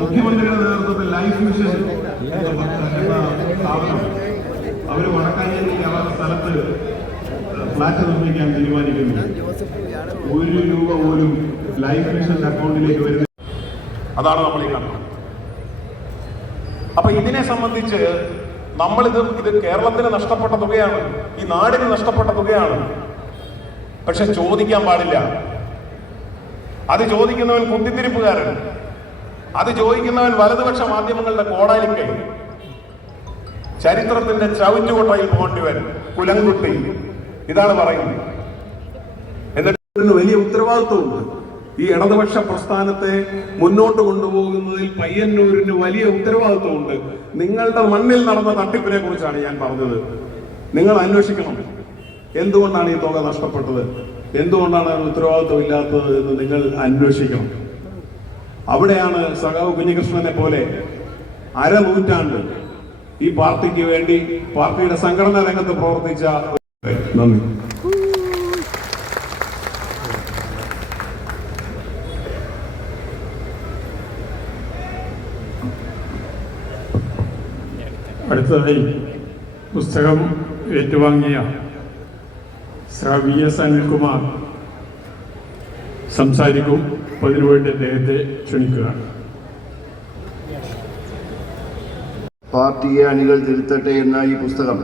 മുഖ്യമന്ത്രിയുടെ നേതൃത്വത്തിൽ life mission സ്ഥാപനം അവർ വടക്കാഞ്ചേരി അവരുടെ സ്ഥലത്ത് ഫ്ലാറ്റ് നിർമ്മിക്കാൻ തീരുമാനിക്കുന്നു. ₹1 പോലും ലൈഫ് മിഷന്റെ അക്കൗണ്ടിലേക്ക് വരുന്നത്. അതാണ് നമ്മൾ ഈ കാണുന്നത്. അപ്പൊ ഇതിനെ സംബന്ധിച്ച് ഇത് കേരളത്തിന് നഷ്ടപ്പെട്ട തുകയാണ്, ഈ നാടിന് നഷ്ടപ്പെട്ട തുകയാണ്. പക്ഷെ ചോദിക്കാൻ പാടില്ല. അത് ചോദിക്കുന്നവൻ കുത്തിത്തിരിപ്പുകാരൻ, അത് ചോദിക്കുന്നവൻ വലതുപക്ഷ മാധ്യമങ്ങളുടെ കോടാലിക്കൈ, ചരിത്രത്തിന്റെ ചവിറ്റുകൊട്ടയിൽ പോകേണ്ടിവൻ കുലംകുട്ടി. ഇതാണ് പറയുന്നത്. എന്നിട്ട് വലിയ ഉത്തരവാദിത്വമുണ്ട്. ഈ ഇടതുപക്ഷ പ്രസ്ഥാനത്തെ മുന്നോട്ട് കൊണ്ടുപോകുന്നതിൽ പയ്യന്നൂരിന് വലിയ ഉത്തരവാദിത്വമുണ്ട്. നിങ്ങളുടെ മണ്ണിൽ നടന്ന തട്ടിപ്പിനെ കുറിച്ചാണ് ഞാൻ പറഞ്ഞത്. നിങ്ങൾ അന്വേഷിക്കണം. എന്തുകൊണ്ടാണ് ഈ തുക നഷ്ടപ്പെട്ടത്, എന്തുകൊണ്ടാണ് ഉത്തരവാദിത്വം ഇല്ലാത്തത് എന്ന് നിങ്ങൾ അന്വേഷിക്കണം. അവിടെയാണ് സഖാവ് കുഞ്ഞികൃഷ്ണനെ പോലെ അരനൂറ്റാണ്ട് ഈ പാർട്ടിക്ക് വേണ്ടി പാർട്ടിയുടെ സംഘടനാ രംഗത്ത് പ്രവർത്തിച്ച. നന്ദി. അടുത്തതായി പുസ്തകം ഏറ്റുവാങ്ങിയ VS അനിൽകുമാർ സംസാരിക്കും. അതിനുവേണ്ടി അദ്ദേഹത്തെ ക്ഷണിക്കുക. പാർട്ടിയെ അണികൾ തിരുത്തട്ടെ എന്ന ഈ പുസ്തകം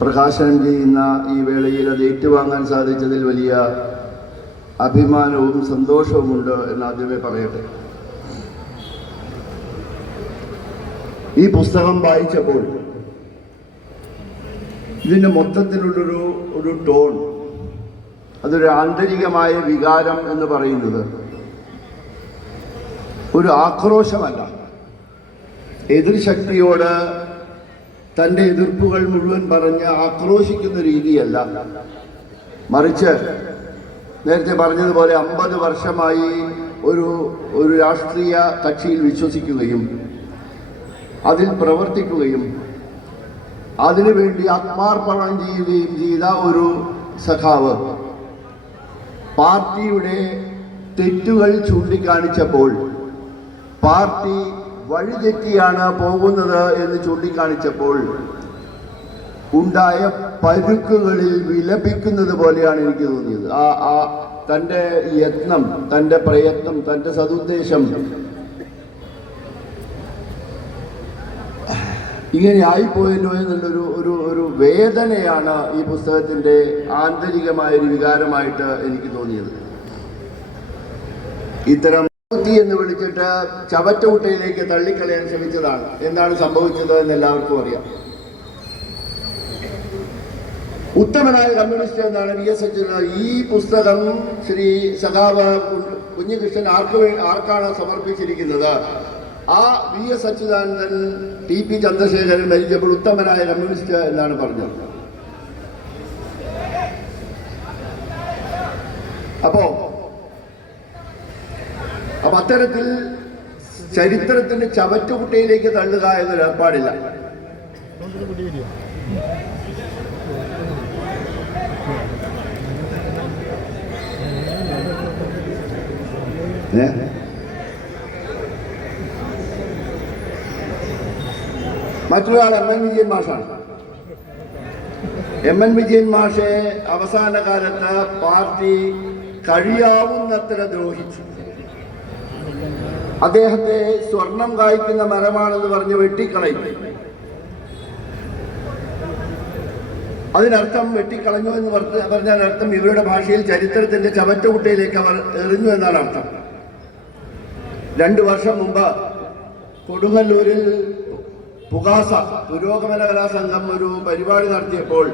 പ്രകാശനം ചെയ്യുന്ന ഈ വേളയിൽ അത് ഏറ്റുവാങ്ങാൻ സാധിച്ചതിൽ വലിയ അഭിമാനവും സന്തോഷവുമുണ്ട് എന്ന് ആദ്യമേ പറയട്ടെ. ഈ പുസ്തകം വായിച്ചപ്പോൾ ഇതിൻ്റെ മൊത്തത്തിലുള്ളൊരു ടോൺ, അതൊരു ആന്തരികമായ വികാരം എന്ന് പറയുന്നത് ഒരു ആക്രോശമല്ല, എതിർശക്തിയോട് തൻ്റെ എതിർപ്പുകൾ മുഴുവൻ പറഞ്ഞ് ആക്രോശിക്കുന്ന രീതിയല്ല, മറിച്ച് നേരത്തെ പറഞ്ഞതുപോലെ 50 വർഷമായി ഒരു രാഷ്ട്രീയ കക്ഷിയിൽ വിശ്വസിക്കുകയും അതിൽ പ്രവർത്തിക്കുകയും അതിനുവേണ്ടി ആത്മാർപ്പണം ചെയ്യുകയും ചെയ്ത ഒരു സഖാവ് പാർട്ടിയുടെ തെറ്റുകൾ ചൂണ്ടിക്കാണിച്ചപ്പോൾ, പാർട്ടി വഴിതെറ്റിയാണ് പോകുന്നത് എന്ന് ചൂണ്ടിക്കാണിച്ചപ്പോൾ ഉണ്ടായ പരുക്കുകളിൽ വിലപിക്കുന്നത് പോലെയാണ് എനിക്ക് തോന്നിയത്. തൻ്റെ യത്നം, തൻ്റെ പ്രയത്നം, തൻ്റെ സതുദ്ദേശം ഇങ്ങനെ ആയിപ്പോയല്ലോ എന്നുള്ളൊരു വേദനയാണ് ഈ പുസ്തകത്തിൻ്റെ ആന്തരികമായൊരു വികാരമായിട്ട് എനിക്ക് തോന്നിയത്. ഇത്തരം എന്ന് വിളിച്ചിട്ട് ചവറ്റുകുട്ടയിലേക്ക് തള്ളിക്കളയാൻ ശ്രമിച്ചതാണ്. എന്താണ് സംഭവിച്ചത് എന്ന് എല്ലാവർക്കും അറിയാം. ഉത്തമനായ കമ്മ്യൂണിസ്റ്റ് എന്നാണ് VS അച്യുതാനന്ദൻ. ഈ പുസ്തകം ശ്രീ സഖാവ് കുഞ്ഞികൃഷ്ണൻ ആർക്കാണ് സമർപ്പിച്ചിരിക്കുന്നത്? ആ VS അച്യുതാനന്ദൻ TP ചന്ദ്രശേഖരൻ മരിച്ചപ്പോൾ ഉത്തമനായ കമ്മ്യൂണിസ്റ്റ് എന്നാണ് പറഞ്ഞത്. അപ്പോ അത്തരത്തിൽ ചരിത്രത്തിന്റെ ചവറ്റുകുട്ടയിലേക്ക് തള്ളുക എന്നൊരു ഏർപ്പാടില്ല. മറ്റൊരാൾ MN വിജയൻ മാഷാണ്. MN വിജയൻ മാഷെ അവസാന കാലത്ത് പാർട്ടി കഴിയാവുന്നത്ര ദ്രോഹിച്ചു. അദ്ദേഹത്തെ സ്വർണം കായ്ക്കുന്ന മരമാണെന്ന് പറഞ്ഞ് വെട്ടിക്കളയും. അതിനർത്ഥം വെട്ടിക്കളഞ്ഞു എന്ന് പറഞ്ഞാൽ അർത്ഥം ഇവരുടെ ഭാഷയിൽ ചരിത്രത്തിന്റെ ചവറ്റുകുട്ടയിലേക്ക് അവർ എറിഞ്ഞു എന്നാണ് അർത്ഥം. 2 വർഷം മുമ്പ് കൊടുങ്ങല്ലൂരിൽ പുകാസ പുരോഗമന കലാസംഘം ഒരു പരിപാടി നടത്തിയപ്പോൾ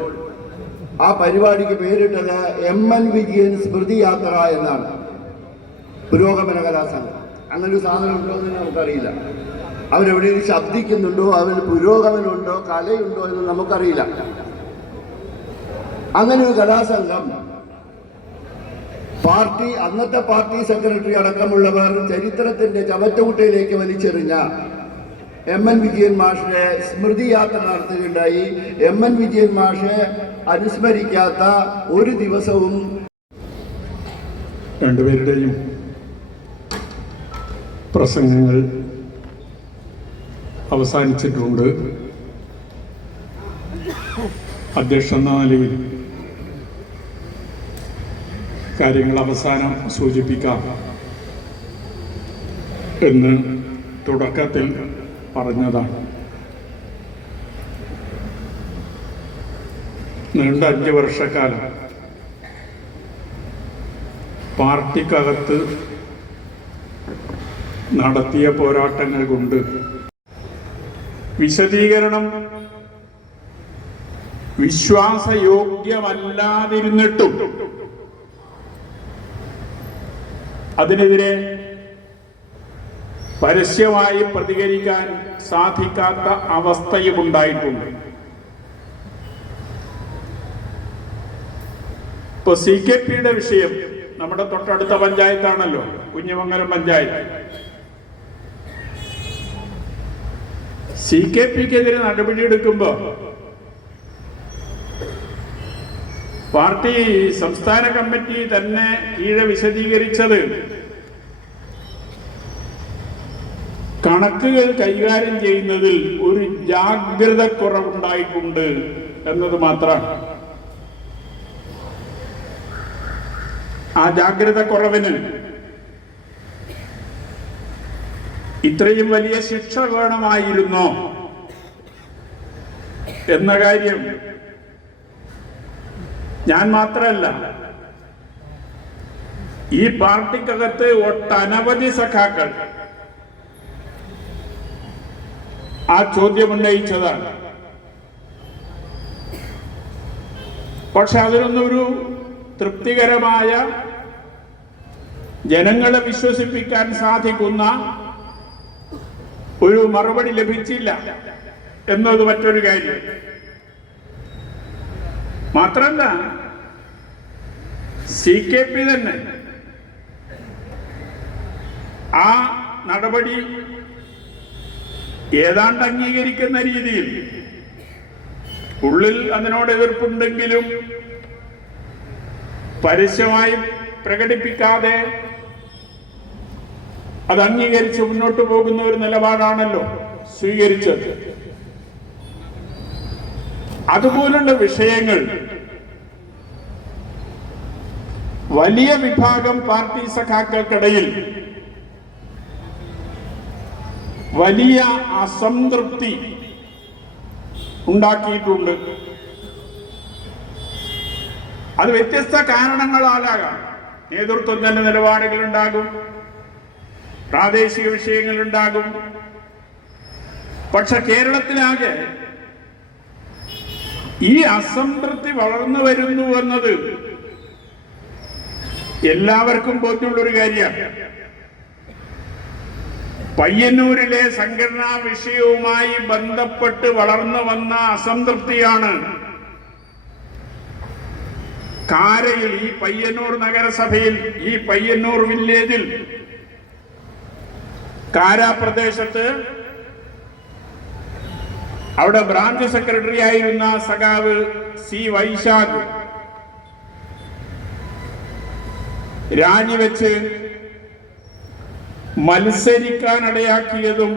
ആ പരിപാടിക്ക് പേരിട്ടത് MN വിജയൻ സ്മൃതി യാത്ര എന്നാണ്. പുരോഗമന കലാസംഘം അങ്ങനെ ഒരു സാധനം ഉണ്ടോ എന്ന് നമുക്കറിയില്ല. അവരെവിടെയും ശബ്ദിക്കുന്നുണ്ടോ, അവർ പുരോഗമനമുണ്ടോ, കലയുണ്ടോ എന്ന് നമുക്കറിയില്ല. അങ്ങനെ ഒരു കലാസംഘം അന്നത്തെ പാർട്ടി സെക്രട്ടറി അടക്കമുള്ളവർ ചരിത്രത്തിന്റെ ചവറ്റുകുട്ടയിലേക്ക് വലിച്ചെറിഞ്ഞ MN വിജയൻ മാഷിനെ സ്മൃതി യാത്ര നടത്തുകയുണ്ടായി. MN വിജയൻ മാഷെ അനുസ്മരിക്കാത്ത ഒരു ദിവസവും രണ്ടുപേരുടെയും പ്രസംഗങ്ങൾ അവസാനിച്ചിട്ടുണ്ട്. അധ്യക്ഷൻ എന്ന നിലയിൽ കാര്യങ്ങൾ അവസാനം സൂചിപ്പിക്കാം എന്ന് തുടക്കത്തിൽ പറഞ്ഞതാണ്. നീണ്ട 5 വർഷക്കാലം പാർട്ടിക്കകത്ത് നടത്തിയ പോരാട്ടങ്ങൾ കൊണ്ട് വിശദീകരണം വിശ്വാസയോഗ്യമല്ലാതിരുന്നിട്ടും അതിനെതിരെ പരസ്യമായി പ്രതികരിക്കാൻ സാധിക്കാത്ത അവസ്ഥയും ഉണ്ടായിട്ടുണ്ട്. ഇപ്പോൾ CKPയുടെ വിഷയം നമ്മുടെ തൊട്ടടുത്ത പഞ്ചായത്താണല്ലോ, കുഞ്ഞിമംഗലം പഞ്ചായത്ത്. CKPക്കെതിരെ നടപടിയെടുക്കുമ്പോൾ പാർട്ടി സംസ്ഥാന കമ്മിറ്റി തന്നെ കീഴെ വിശദീകരിച്ചത് കണക്കുകൾ കൈകാര്യം ചെയ്യുന്നതിൽ ഒരു ജാഗ്രത കുറവുണ്ടായിട്ടുണ്ട് എന്നത് മാത്രമാണ്. ആ ജാഗ്രത കുറവിന് ഇത്രയും വലിയ ശിക്ഷ വേണമായിരുന്നോ എന്ന കാര്യം ഞാൻ മാത്രമല്ല, ഈ പാർട്ടിക്കകത്ത് ഒട്ടനവധി സഖാക്കൾ ആ ചോദ്യമുന്നയിച്ചതാണ്. പക്ഷെ അതിനൊന്നും ഒരു തൃപ്തികരമായ, ജനങ്ങളെ വിശ്വസിപ്പിക്കാൻ സാധിക്കുന്ന ഒരു മറുപടി ലഭിച്ചില്ല എന്നത് മറ്റൊരു കാര്യം. മാത്രമല്ല, CKP തന്നെ ആ നടപടി ഏതാണ്ട് അംഗീകരിക്കുന്ന രീതിയിൽ, ഉള്ളിൽ അതിനോട് എതിർപ്പുണ്ടെങ്കിലും പരസ്യമായി പ്രകടിപ്പിക്കാതെ അത് അംഗീകരിച്ച് മുന്നോട്ട് പോകുന്ന ഒരു നിലപാടാണല്ലോ സ്വീകരിച്ചത്. അതുപോലുള്ള വിഷയങ്ങൾ വലിയ വിഭാഗം പാർട്ടി സഖാക്കൾക്കിടയിൽ വലിയ അസംതൃപ്തി ഉണ്ടാക്കിയിട്ടുണ്ട്. അത് വ്യത്യസ്ത കാരണങ്ങളാലാകാം. നേതൃത്വത്തിന്റെ നിലപാടുകളുണ്ടാകും, പ്രാദേശിക വിഷയങ്ങളുണ്ടാകും. പക്ഷെ കേരളത്തിലാകെ ഈ അസംതൃപ്തി വളർന്നു വരുന്നു എന്നത് എല്ലാവർക്കും ബോധ്യമുള്ളൊരു കാര്യമാണ്. പയ്യന്നൂരിലെ സംഘടനാ വിഷയവുമായി ബന്ധപ്പെട്ട് വളർന്നു വന്ന അസംതൃപ്തിയാണ് കാരയിൽ, ഈ പയ്യന്നൂർ നഗരസഭയിൽ, ഈ പയ്യന്നൂർ വില്ലേജിൽ, കാരാ പ്രദേശത്ത് അവിടെ ബ്രാഞ്ച് സെക്രട്ടറി ആയിരുന്ന സഖാവ് C. വൈശാഖ് രാജിവെച്ച് മത്സരിക്കാനിടയാക്കിയതും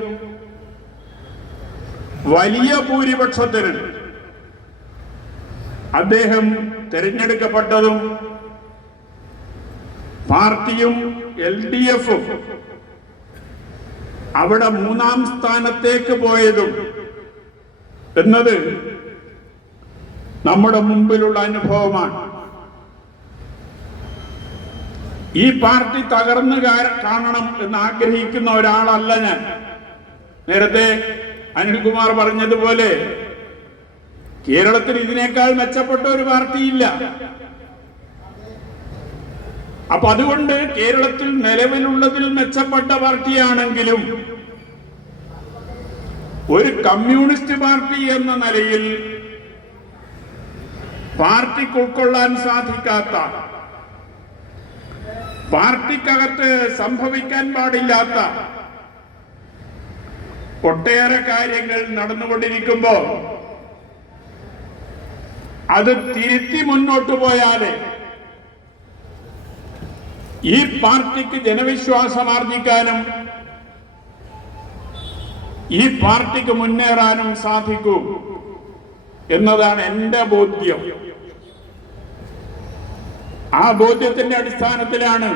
വലിയ ഭൂരിപക്ഷത്തിന് അദ്ദേഹം തെരഞ്ഞെടുക്കപ്പെട്ടതും പാർട്ടിയും LDFും അവിടെ 3-ാം സ്ഥാനത്തേക്ക് പോയതും എന്നത് നമ്മുടെ മുമ്പിലുള്ള അനുഭവമാണ്. ഈ പാർട്ടി തകർന്നു കാണണം എന്ന് ആഗ്രഹിക്കുന്ന ഒരാളല്ല ഞാൻ. നേരത്തെ അനിൽകുമാർ പറഞ്ഞതുപോലെ കേരളത്തിൽ ഇതിനേക്കാൾ മെച്ചപ്പെട്ട ഒരു പാർട്ടിയില്ല. അപ്പൊ അതുകൊണ്ട് കേരളത്തിൽ നിലവിലുള്ളതിൽ മെച്ചപ്പെട്ട പാർട്ടിയാണെങ്കിലും ഒരു കമ്മ്യൂണിസ്റ്റ് പാർട്ടി എന്ന നിലയിൽ പാർട്ടിക്ക് ഉൾക്കൊള്ളാൻ സാധിക്കാത്ത, പാർട്ടിക്കകത്ത് സംഭവിക്കാൻ പാടില്ലാത്ത ഒട്ടേറെ കാര്യങ്ങൾ നടന്നുകൊണ്ടിരിക്കുമ്പോൾ അത് തിരുത്തി മുന്നോട്ട് പോയാലേ ഈ പാർട്ടിക്ക് ജനവിശ്വാസം ആർജിക്കാനും ഈ പാർട്ടിക്ക് മുന്നേറാനും സാധിക്കും എന്നതാണ് എൻ്റെ ബോധ്യം. ആ ബോധ്യത്തിന്റെ അടിസ്ഥാനത്തിലാണ്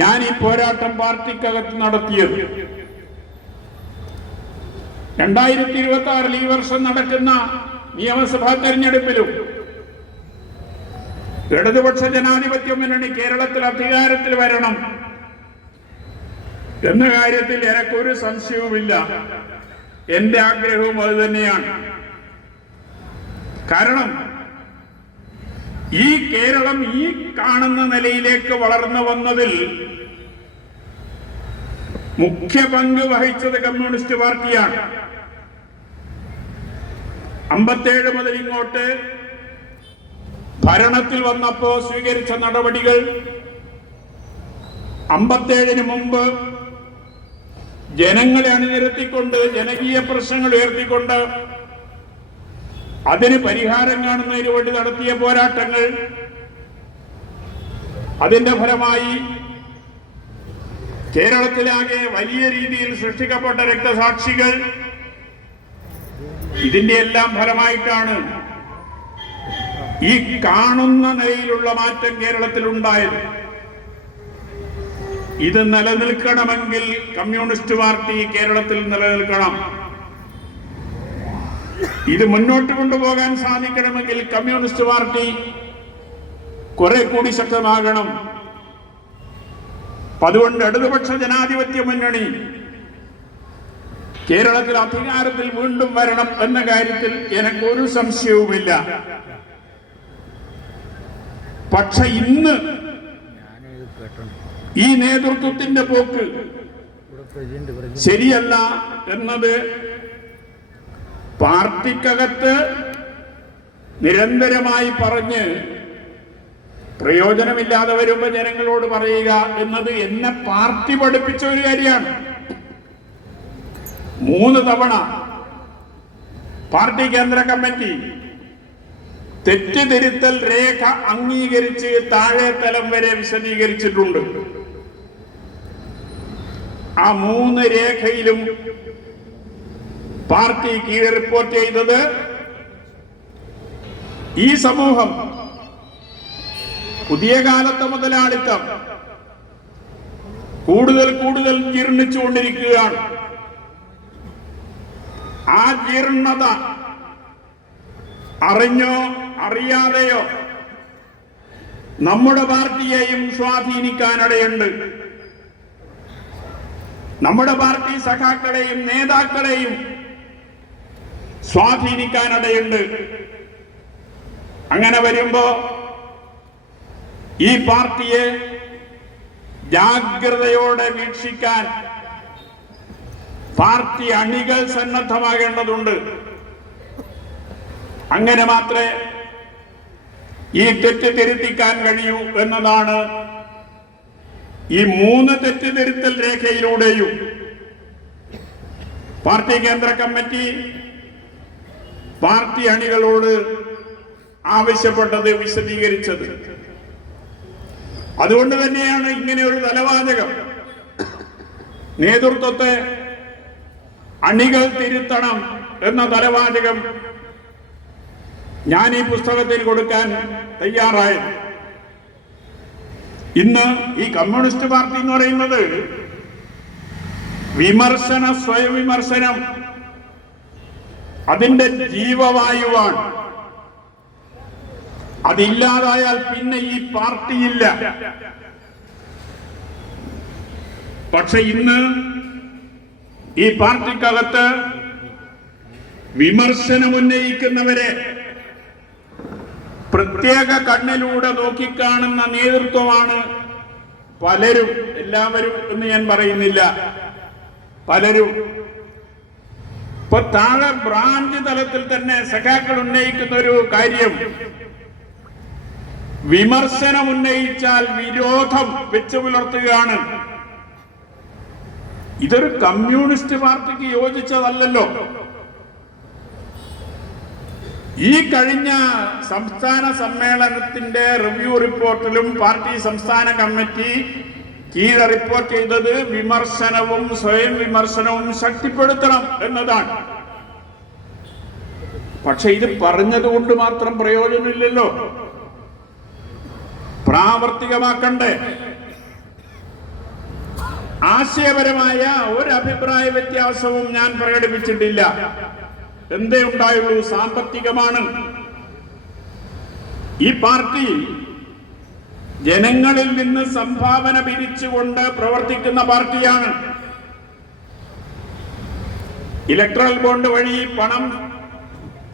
ഞാൻ ഈ പോരാട്ടം പാർട്ടിക്കകത്ത് നടത്തിയത്. 2026 ഈ വർഷം നടക്കുന്ന നിയമസഭാ തെരഞ്ഞെടുപ്പിലും ഇടതുപക്ഷ ജനാധിപത്യ മുന്നണി കേരളത്തിൽ അധികാരത്തിൽ വരണം എന്ന കാര്യത്തിൽ എനിക്കൊരു സംശയവുമില്ല. എന്റെ ആഗ്രഹവും അത് തന്നെയാണ്. കാരണം ഈ കേരളം ഈ കാണുന്ന നിലയിലേക്ക് വളർന്നു വന്നതിൽ മുഖ്യ പങ്ക് വഹിച്ചത് കമ്മ്യൂണിസ്റ്റ് പാർട്ടിയാണ്. 57 മുതൽ ഇങ്ങോട്ട് ഭരണത്തിൽ വന്നപ്പോ സ്വീകരിച്ച നടപടികൾ 57-ന് മുമ്പ് ജനങ്ങളെ അണിനിരത്തിക്കൊണ്ട് ജനകീയ പ്രശ്നങ്ങൾ ഉയർത്തിക്കൊണ്ട് അതിന് പരിഹാരം കാണുന്നതിന് വേണ്ടി നടത്തിയ പോരാട്ടങ്ങൾ, അതിന്റെ ഫലമായി കേരളത്തിലാകെ വലിയ രീതിയിൽ സൃഷ്ടിക്കപ്പെട്ട രക്തസാക്ഷികൾ, ഇതിന്റെ എല്ലാം ഫലമായിട്ടാണ് ഈ കാണുന്ന നിലയിലുള്ള മാറ്റം കേരളത്തിൽ ഉണ്ടായത്. ഇത് നിലനിൽക്കണമെങ്കിൽ കമ്മ്യൂണിസ്റ്റ് പാർട്ടി കേരളത്തിൽ നിലനിൽക്കണം. ഇത് മുന്നോട്ട് കൊണ്ടുപോകാൻ സാധിക്കണമെങ്കിൽ കമ്മ്യൂണിസ്റ്റ് പാർട്ടി കുറെ കൂടി ശക്തമാകണം. അതുകൊണ്ട് ഇടതുപക്ഷ ജനാധിപത്യ മുന്നണി കേരളത്തിൽ അധികാരത്തിൽ വീണ്ടും വരണം എന്ന കാര്യത്തിൽ എനിക്കൊരു സംശയവുമില്ല. പക്ഷെ ഇന്ന് ഈ നേതൃത്വത്തിന്റെ പോക്ക് ശരിയല്ല എന്നത് പാർട്ടിക്കകത്ത് നിരന്തരമായി പറഞ്ഞ് പ്രയോജനമില്ലാതെ വരുമ്പോ ജനങ്ങളോട് പറയുക എന്നത് എന്നെ പാർട്ടി പഠിപ്പിച്ച ഒരു കാര്യമാണ്. 3 തവണ പാർട്ടി കേന്ദ്ര കമ്മിറ്റി തെറ്റിദ്ധരുത്തൽ രേഖ അംഗീകരിച്ച് താഴെ തലം വരെ വിശദീകരിച്ചിട്ടുണ്ട്. ആ 3 രേഖയിലും പാർട്ടി കീഴ് റിപ്പോർട്ട് ചെയ്തത് ഈ സമൂഹം പുതിയ കാലത്തെ മുതലാളിത്തം കൂടുതൽ കൂടുതൽ ജീർണിച്ചുകൊണ്ടിരിക്കുകയാണ്. ആ ജീർണത അറിഞ്ഞോ അറിയാതെയോ നമ്മുടെ പാർട്ടിയെയും സ്വാധീനിക്കാനിടയുണ്ട്. നമ്മുടെ പാർട്ടി സഖാക്കളെയും നേതാക്കളെയും സ്വാധീനിക്കാനിടയുണ്ട്. അങ്ങനെ വരുമ്പോ ഈ പാർട്ടിയെ ജാഗ്രതയോടെ വീക്ഷിക്കാൻ പാർട്ടി അണികൾ സന്നദ്ധമാകേണ്ടതുണ്ട്. അങ്ങനെ മാത്രമേ ഈ തെറ്റ് തിരുത്തിക്കാൻ കഴിയൂ എന്നതാണ് ഈ 3 തെറ്റിദ്ധരുത്തൽ രേഖയിലൂടെയും പാർട്ടി കേന്ദ്ര കമ്മിറ്റി പാർട്ടി അണികളോട് ആവശ്യപ്പെട്ടത്, വിശദീകരിച്ചത്. അതുകൊണ്ട് തന്നെയാണ് ഇങ്ങനെ ഒരു തലവാചകം, നേതൃത്വത്തെ അണികൾ തിരുത്തണം എന്ന തലവാചകം ഞാൻ ഈ പുസ്തകത്തിൽ കൊടുക്കാൻ തയ്യാറായത്. ഇന്ന് ഈ കമ്മ്യൂണിസ്റ്റ് പാർട്ടി എന്ന് പറയുന്നത് വിമർശന സ്വയം വിമർശനം അതിന്റെ ജീവവായുവാണ്. അതില്ലാതായാൽ പിന്നെ ഈ പാർട്ടിയില്ല. പക്ഷെ ഇന്ന് ഈ പാർട്ടിക്കകത്ത് വിമർശനം ഉന്നയിക്കുന്നവരെ പ്രത്യേക കണ്ണിലൂടെ നോക്കിക്കാണുന്ന നേതൃത്വമാണ് പലരും. എല്ലാവരും എന്ന് ഞാൻ പറയുന്നില്ല, പലരും. ഇപ്പൊ താഴെ ബ്രാഞ്ച് തലത്തിൽ തന്നെ സഖാക്കൾ ഉന്നയിക്കുന്ന ഒരു കാര്യം, വിമർശനം ഉന്നയിച്ചാൽ വിരോധം വെച്ചു പുലർത്തുകയാണ്. ഇതൊരു കമ്മ്യൂണിസ്റ്റ് പാർട്ടിക്ക് യോജിച്ചതല്ലല്ലോ. ഈ കഴിഞ്ഞ സംസ്ഥാന സമ്മേളനത്തിന്റെ റിവ്യൂ റിപ്പോർട്ടിലും പാർട്ടി സംസ്ഥാന കമ്മിറ്റി കീഴെ റിപ്പോർട്ട് ചെയ്തത് വിമർശനവും സ്വയം വിമർശനവും ശക്തിപ്പെടുത്തണം എന്നതാണ്. പക്ഷെ ഇത് പറഞ്ഞതുകൊണ്ട് മാത്രം പ്രയോജനമില്ലല്ലോ, പ്രാവർത്തികമാക്കണ്ടേ. ആശയപരമായ ഒരു അഭിപ്രായ വ്യത്യാസവും ഞാൻ പ്രകടിപ്പിച്ചിട്ടില്ല. എന്തേ ഉണ്ടായുള്ളൂ? സാമ്പത്തികമാണ്. ഈ പാർട്ടി ജനങ്ങളിൽ നിന്ന് സംഭാവന പിരിച്ചുകൊണ്ട് പ്രവർത്തിക്കുന്ന പാർട്ടിയാണ്. ഇലക്ട്രൽ ബോണ്ട് വഴി പണം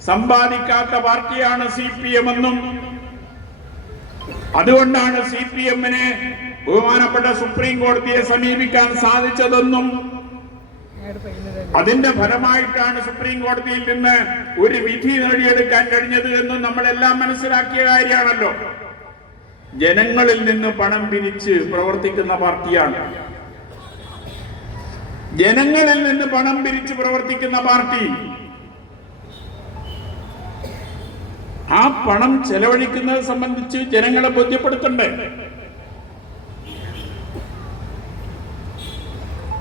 സമ്പാദിക്കാത്ത പാർട്ടിയാണ് CPM എന്നും അതുകൊണ്ടാണ് CPM-ന് ബഹുമാനപ്പെട്ട സുപ്രീം കോടതിയെ സമീപിക്കാൻ സാധിച്ചതെന്നും അതിന്റെ ഫലമായിട്ടാണ് സുപ്രീം കോടതിയിൽ നിന്ന് ഒരു വിധി നേടിയെടുക്കാൻ കഴിഞ്ഞത് എന്നും നമ്മളെല്ലാം മനസ്സിലാക്കിയ കാര്യമാണല്ലോ. ജനങ്ങളിൽ നിന്ന് പണം പിരിച്ച് പ്രവർത്തിക്കുന്ന പാർട്ടിയാണ്. ജനങ്ങളിൽ നിന്ന് പണം പിരിച്ച് പ്രവർത്തിക്കുന്ന പാർട്ടി ആ പണം ചെലവഴിക്കുന്നത് സംബന്ധിച്ച് ജനങ്ങളെ ബോധ്യപ്പെടുത്തണ്ടേ?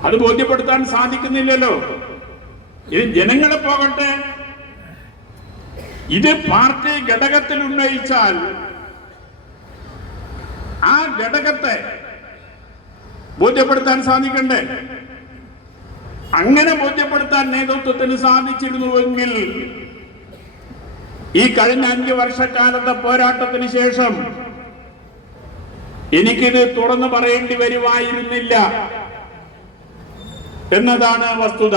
അത് ബോധ്യപ്പെടുത്താൻ സാധിക്കുന്നില്ലല്ലോ. ഇത് ജനങ്ങളെ പോകട്ടെ, ഇത് പാർട്ടി ഘടകത്തിൽ ഉന്നയിച്ചാൽ ആ ഘടകത്തെ ബോധ്യപ്പെടുത്താൻ സാധിക്കണ്ടേ? അങ്ങനെ ബോധ്യപ്പെടുത്താൻ നേതൃത്വത്തിന് സാധിച്ചിരുന്നുവെങ്കിൽ ഈ കഴിഞ്ഞ 5 വർഷക്കാലത്തെ പോരാട്ടത്തിന് ശേഷം എനിക്കിത് തുറന്നു പറയേണ്ടി വരുമായിരുന്നില്ല എന്നതാണ് വസ്തുത.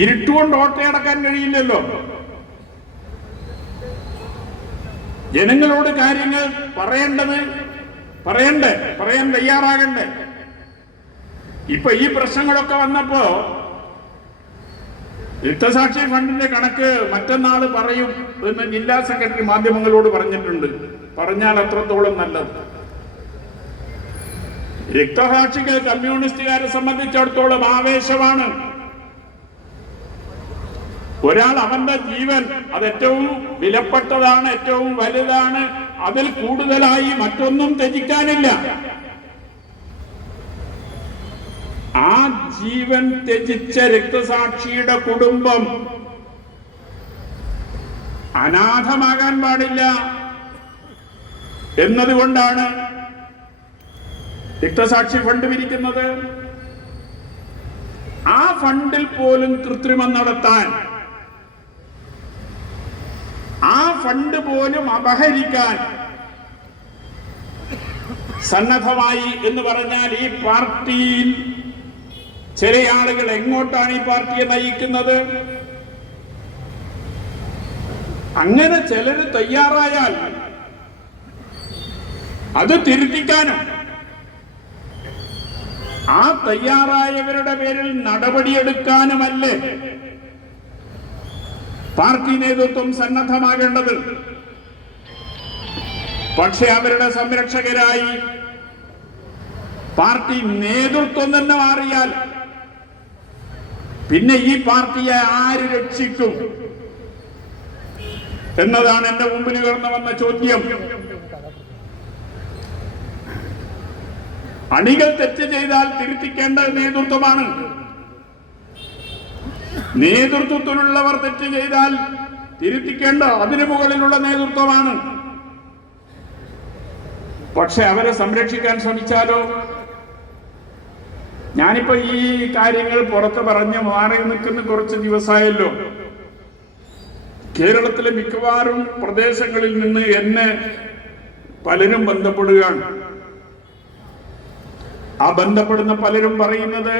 ഇരുട്ടുകൊണ്ട് ഓട്ടയടക്കാൻ കഴിയില്ലല്ലോ. ജനങ്ങളോട് കാര്യങ്ങൾ പറയാൻ തയ്യാറാകണ്ടേ? ഇപ്പൊ ഈ പ്രശ്നങ്ങളൊക്കെ വന്നപ്പോ രക്തസാക്ഷി ഫണ്ടിന്റെ കണക്ക് മറ്റന്നാൾ പറയും എന്ന് ജില്ലാ സെക്രട്ടറി മാധ്യമങ്ങളോട് പറഞ്ഞിട്ടുണ്ട്. പറഞ്ഞാൽ അത്രത്തോളം നല്ലത്. രക്തസാക്ഷികൾ കമ്മ്യൂണിസ്റ്റുകാരെ സംബന്ധിച്ചിടത്തോളം ആവേശമാണ്. ഒരാൾ അവന്റെ ജീവൻ അത് ഏറ്റവും വിലപ്പെട്ടതാണ്, ഏറ്റവും വലുതാണ്. അതിൽ കൂടുതലായി മറ്റൊന്നും ത്യജിക്കാനില്ല. ആ ജീവൻ ത്യജിച്ച രക്തസാക്ഷിയുടെ കുടുംബം അനാഥമാകാൻ പാടില്ല എന്നതുകൊണ്ടാണ് രക്തസാക്ഷി ഫണ്ട് പിരിക്കുന്നത്. ആ ഫണ്ടിൽ പോലും കൃത്രിമം നടത്താൻ, ആ ഫണ്ട് പോലും അപഹരിക്കാൻ സന്നദ്ധമായി എന്ന് പറഞ്ഞാൽ ഈ പാർട്ടിയിൽ ചില ആളുകൾ എങ്ങോട്ടാണ് ഈ പാർട്ടിയെ നയിക്കുന്നത്? അങ്ങനെ ചിലര് തയ്യാറായാൽ അത് തിരുത്തിക്കാനും ആ തയ്യാറായവരുടെ പേരിൽ നടപടിയെടുക്കാനുമല്ലേ പാർട്ടി നേതൃത്വം സന്നദ്ധമാകേണ്ടത്. പക്ഷെ അവരുടെ സംരക്ഷകരായി പാർട്ടി നേതൃത്വം തന്നെ മാറിയാൽ പിന്നെ ഈ പാർട്ടിയെ ആര് രക്ഷിക്കും എന്നതാണ് എന്റെ മുമ്പിൽ ഉയർന്നു വന്ന ചോദ്യം. അണികൾ തെറ്റ് ചെയ്താൽ തിരുത്തിക്കേണ്ട നേതൃത്വമാണ്. നേതൃത്വത്തിലുള്ളവർ തെറ്റ് ചെയ്താൽ തിരുത്തിക്കേണ്ട അതിനു മുകളിലുള്ള നേതൃത്വമാണ്. പക്ഷെ അവരെ സംരക്ഷിക്കാൻ ശ്രമിച്ചാലോ? ഞാനിപ്പോ ഈ കാര്യങ്ങൾ പുറത്ത് പറഞ്ഞ് മാറി നിൽക്കുന്ന കുറച്ച് ദിവസമായല്ലോ. കേരളത്തിലെ മിക്കവാറും പ്രദേശങ്ങളിൽ നിന്ന് എന്നെ പലരും ബന്ധപ്പെടുകയാണ്. ആ ബന്ധപ്പെടുന്ന പലരും പറയുന്നത്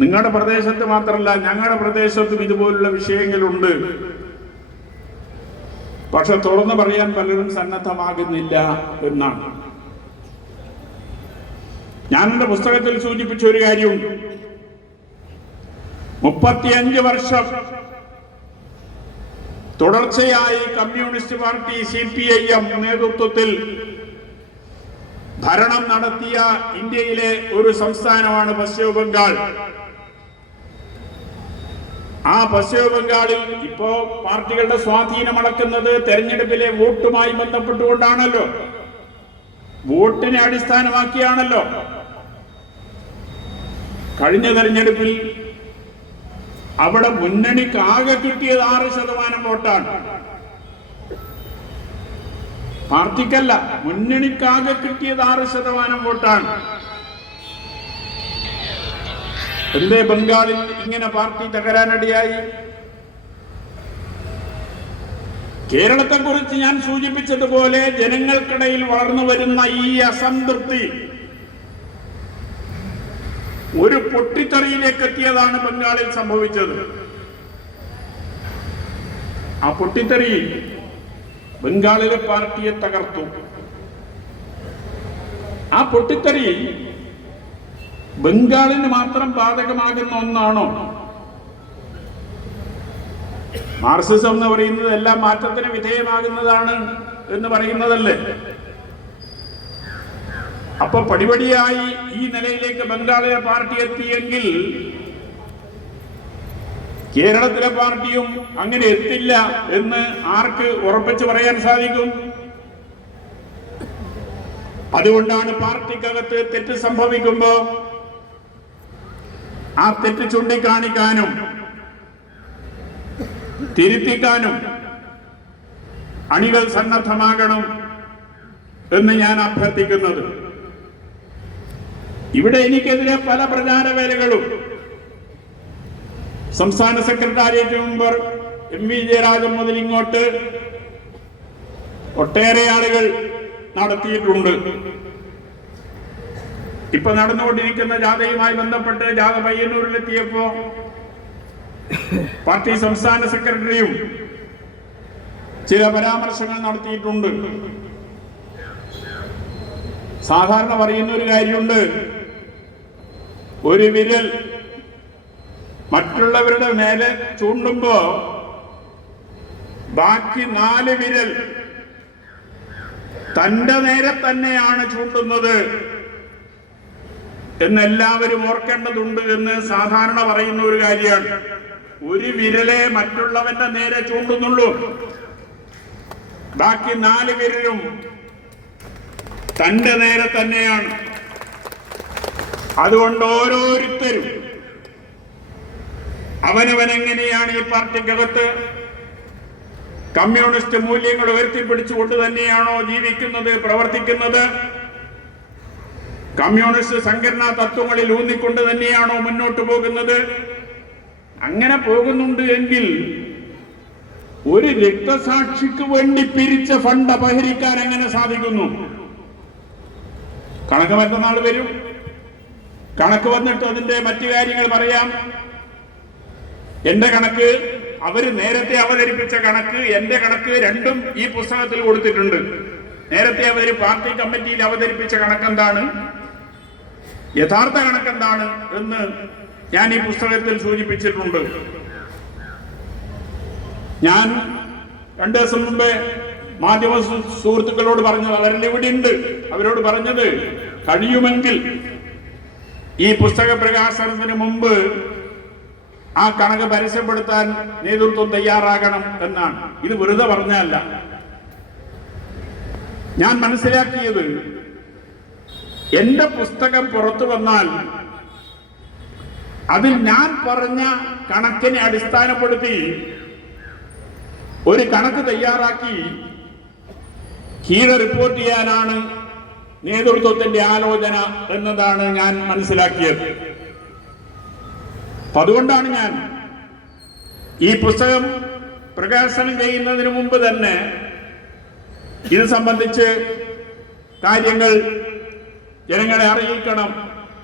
നിങ്ങളുടെ പ്രദേശത്ത് മാത്രമല്ല ഞങ്ങളുടെ പ്രദേശത്തും ഇതുപോലുള്ള വിഷയങ്ങളുണ്ട്, പക്ഷെ തുറന്നു പറയാൻ പലരും സന്നദ്ധമാകുന്നില്ല എന്നാണ്. ഞാൻ എന്റെ പുസ്തകത്തിൽ സൂചിപ്പിച്ച ഒരു കാര്യമുണ്ട്. 35 വർഷം തുടർച്ചയായി കമ്മ്യൂണിസ്റ്റ് പാർട്ടി CPIM നേതൃത്വത്തിൽ ഭരണം നടത്തിയ ഇന്ത്യയിലെ ഒരു സംസ്ഥാനമാണ് പശ്ചിമ ബംഗാൾ. ആ പശ്ചിമ ബംഗാളിൽ ഇപ്പോ പാർട്ടികളുടെ സ്വാധീനം അളക്കുന്നത് തെരഞ്ഞെടുപ്പിലെ വോട്ടുമായി ബന്ധപ്പെട്ടുകൊണ്ടാണല്ലോ, വോട്ടിനെ അടിസ്ഥാനമാക്കിയാണല്ലോ. കഴിഞ്ഞ തെരഞ്ഞെടുപ്പിൽ അവിടെ മുന്നണിക്ക് ആകെ കിട്ടിയത് 6% വോട്ടാണ്. പാർട്ടിക്കല്ല, മുന്നണിക്കാകെ കിട്ടിയത് 6% വോട്ടാണ്. എന്തേ ബംഗാളിൽ ഇങ്ങനെ പാർട്ടി തകരാനിടയായി? കേരളത്തെക്കുറിച്ച് ഞാൻ സൂചിപ്പിച്ചതുപോലെ ജനങ്ങൾക്കിടയിൽ വളർന്നു വരുന്ന ഈ അസംതൃപ്തി ഒരു പൊട്ടിത്തെറിയിലേക്ക് എത്തിയതാണ് ബംഗാളിൽ സംഭവിച്ചത്. ആ പൊട്ടിത്തെറി ബംഗാളിലെ പാർട്ടിയെ തകർത്തു. ആ പൊട്ടിത്തെറി ബംഗാളിന് മാത്രം ബാധകമാകുന്ന ഒന്നാണോ? മാർക്സിസം എന്ന് പറയുന്നത് എല്ലാം മാറ്റത്തിന് വിധേയമാകുന്നതാണ് എന്ന് പറയുന്നതല്ലേ? അപ്പൊ പടിപടിയായി ഈ നിലയിലേക്ക് ബംഗാളിലെ പാർട്ടി എത്തിയെങ്കിൽ കേരളത്തിലെ പാർട്ടിയും അങ്ങനെ എത്തില്ല എന്ന് ആർക്ക് ഉറപ്പിച്ചു പറയാൻ സാധിക്കും? അതുകൊണ്ടാണ് പാർട്ടിക്കകത്ത് തെറ്റ് സംഭവിക്കുമ്പോ ആ തെറ്റ് ചൂണ്ടിക്കാണിക്കാനും തിരുത്തിക്കാനും അണികൾ സന്നദ്ധമാകണം എന്ന് ഞാൻ അഭ്യർത്ഥിക്കുന്നത്. ഇവിടെ എനിക്കെതിരെ പല പ്രചാരവേലകളും സംസ്ഥാന സെക്രട്ടേറിയറ്റ് മെമ്പർ MV ജയരാജൻ മുതൽ ഇങ്ങോട്ട് ഒട്ടേറെ ആളുകൾ നടത്തിയിട്ടുണ്ട്. ഇപ്പൊ നടന്നുകൊണ്ടിരിക്കുന്ന ജാഥയുമായി ബന്ധപ്പെട്ട് ജാഥ പയ്യന്നൂരിലെത്തിയപ്പോ പാർട്ടി സംസ്ഥാന സെക്രട്ടറിയും ചില പരാമർശങ്ങൾ നടത്തിയിട്ടുണ്ട്. സാധാരണ പറയുന്ന ഒരു കാര്യമുണ്ട്, ഒരു വിരൽ മറ്റുള്ളവരുടെ മേലെ ചൂണ്ടുമ്പോ ബാക്കി 4 വിരൽ തന്റെ നേരെ തന്നെയാണ് ചൂണ്ടുന്നത് എന്നെല്ലാവരും ഓർക്കേണ്ടതുണ്ട് എന്ന് സാധാരണ പറയുന്ന ഒരു കാര്യമാണ്. ഒരു വിരലെ മറ്റുള്ളവന്റെ നേരെ ചൂണ്ടുന്നുള്ളൂ, ബാക്കി 4 വിരലും തന്റെ നേരെ തന്നെയാണ്. അതുകൊണ്ട് ഓരോരുത്തരും അവനവനെങ്ങനെയാണ് ഈ പാർട്ടിക്കകത്ത് കമ്മ്യൂണിസ്റ്റ് മൂല്യങ്ങൾ ഉയർത്തിപ്പിടിച്ചുകൊണ്ട് തന്നെയാണോ ജീവിക്കുന്നത്, പ്രവർത്തിക്കുന്നത്, കമ്മ്യൂണിസ്റ്റ് സംഘടനാ തത്വങ്ങളിൽ ഊന്നിക്കൊണ്ട് തന്നെയാണോ മുന്നോട്ട് പോകുന്നത്? അങ്ങനെ പോകുന്നുണ്ട് എങ്കിൽ ഒരു രക്തസാക്ഷിക്ക് വേണ്ടി പിരിച്ച ഫണ്ട് അപഹരിക്കാൻ എങ്ങനെ സാധിക്കുന്നു? കണക്ക് മറ്റന്നാൾ വരും, കണക്ക് വന്നിട്ട് അതിന്റെ മറ്റു കാര്യങ്ങൾ പറയാം. എന്റെ കണക്ക്, അവര് നേരത്തെ അവതരിപ്പിച്ച കണക്ക്, എന്റെ കണക്ക് രണ്ടും ഈ പുസ്തകത്തിൽ കൊടുത്തിട്ടുണ്ട്. നേരത്തെ അവർ പാർട്ടി കമ്മിറ്റിയിൽ അവതരിപ്പിച്ച കണക്കെന്താണ്, യഥാർത്ഥ കണക്കെന്താണ് എന്ന് ഞാൻ ഈ പുസ്തകത്തിൽ സൂചിപ്പിച്ചിട്ടുണ്ട്. ഞാൻ 2 ദിവസം മുമ്പേ മാധ്യമ സുഹൃത്തുക്കളോട് പറഞ്ഞത്, അവരെല്ലാം ഇവിടെ ഉണ്ട്, അവരോട് പറഞ്ഞത് കഴിയുമെങ്കിൽ ഈ പുസ്തക പ്രകാശനത്തിന് മുമ്പ് ആ കണക്ക് പരസ്യപ്പെടുത്താൻ നേതൃത്വം തയ്യാറാകണം എന്നാണ്. ഇത് വെറുതെ പറഞ്ഞല്ല. ഞാൻ മനസ്സിലാക്കിയത്, എന്റെ പുസ്തകം പുറത്തു വന്നാൽ അതിൽ ഞാൻ പറഞ്ഞ കണക്കിനെ അടിസ്ഥാനപ്പെടുത്തി ഒരു കണക്ക് തയ്യാറാക്കി കീഴെ റിപ്പോർട്ട് ചെയ്യാനാണ് നേതൃത്വത്തിന്റെ ആലോചന എന്നതാണ് ഞാൻ മനസ്സിലാക്കിയത്. അതുകൊണ്ടാണ് ഞാൻ ഈ പുസ്തകം പ്രകാശനം ചെയ്യുന്നതിന് മുമ്പ് തന്നെ ഇത് സംബന്ധിച്ച് കാര്യങ്ങൾ ജനങ്ങളെ അറിയിക്കണം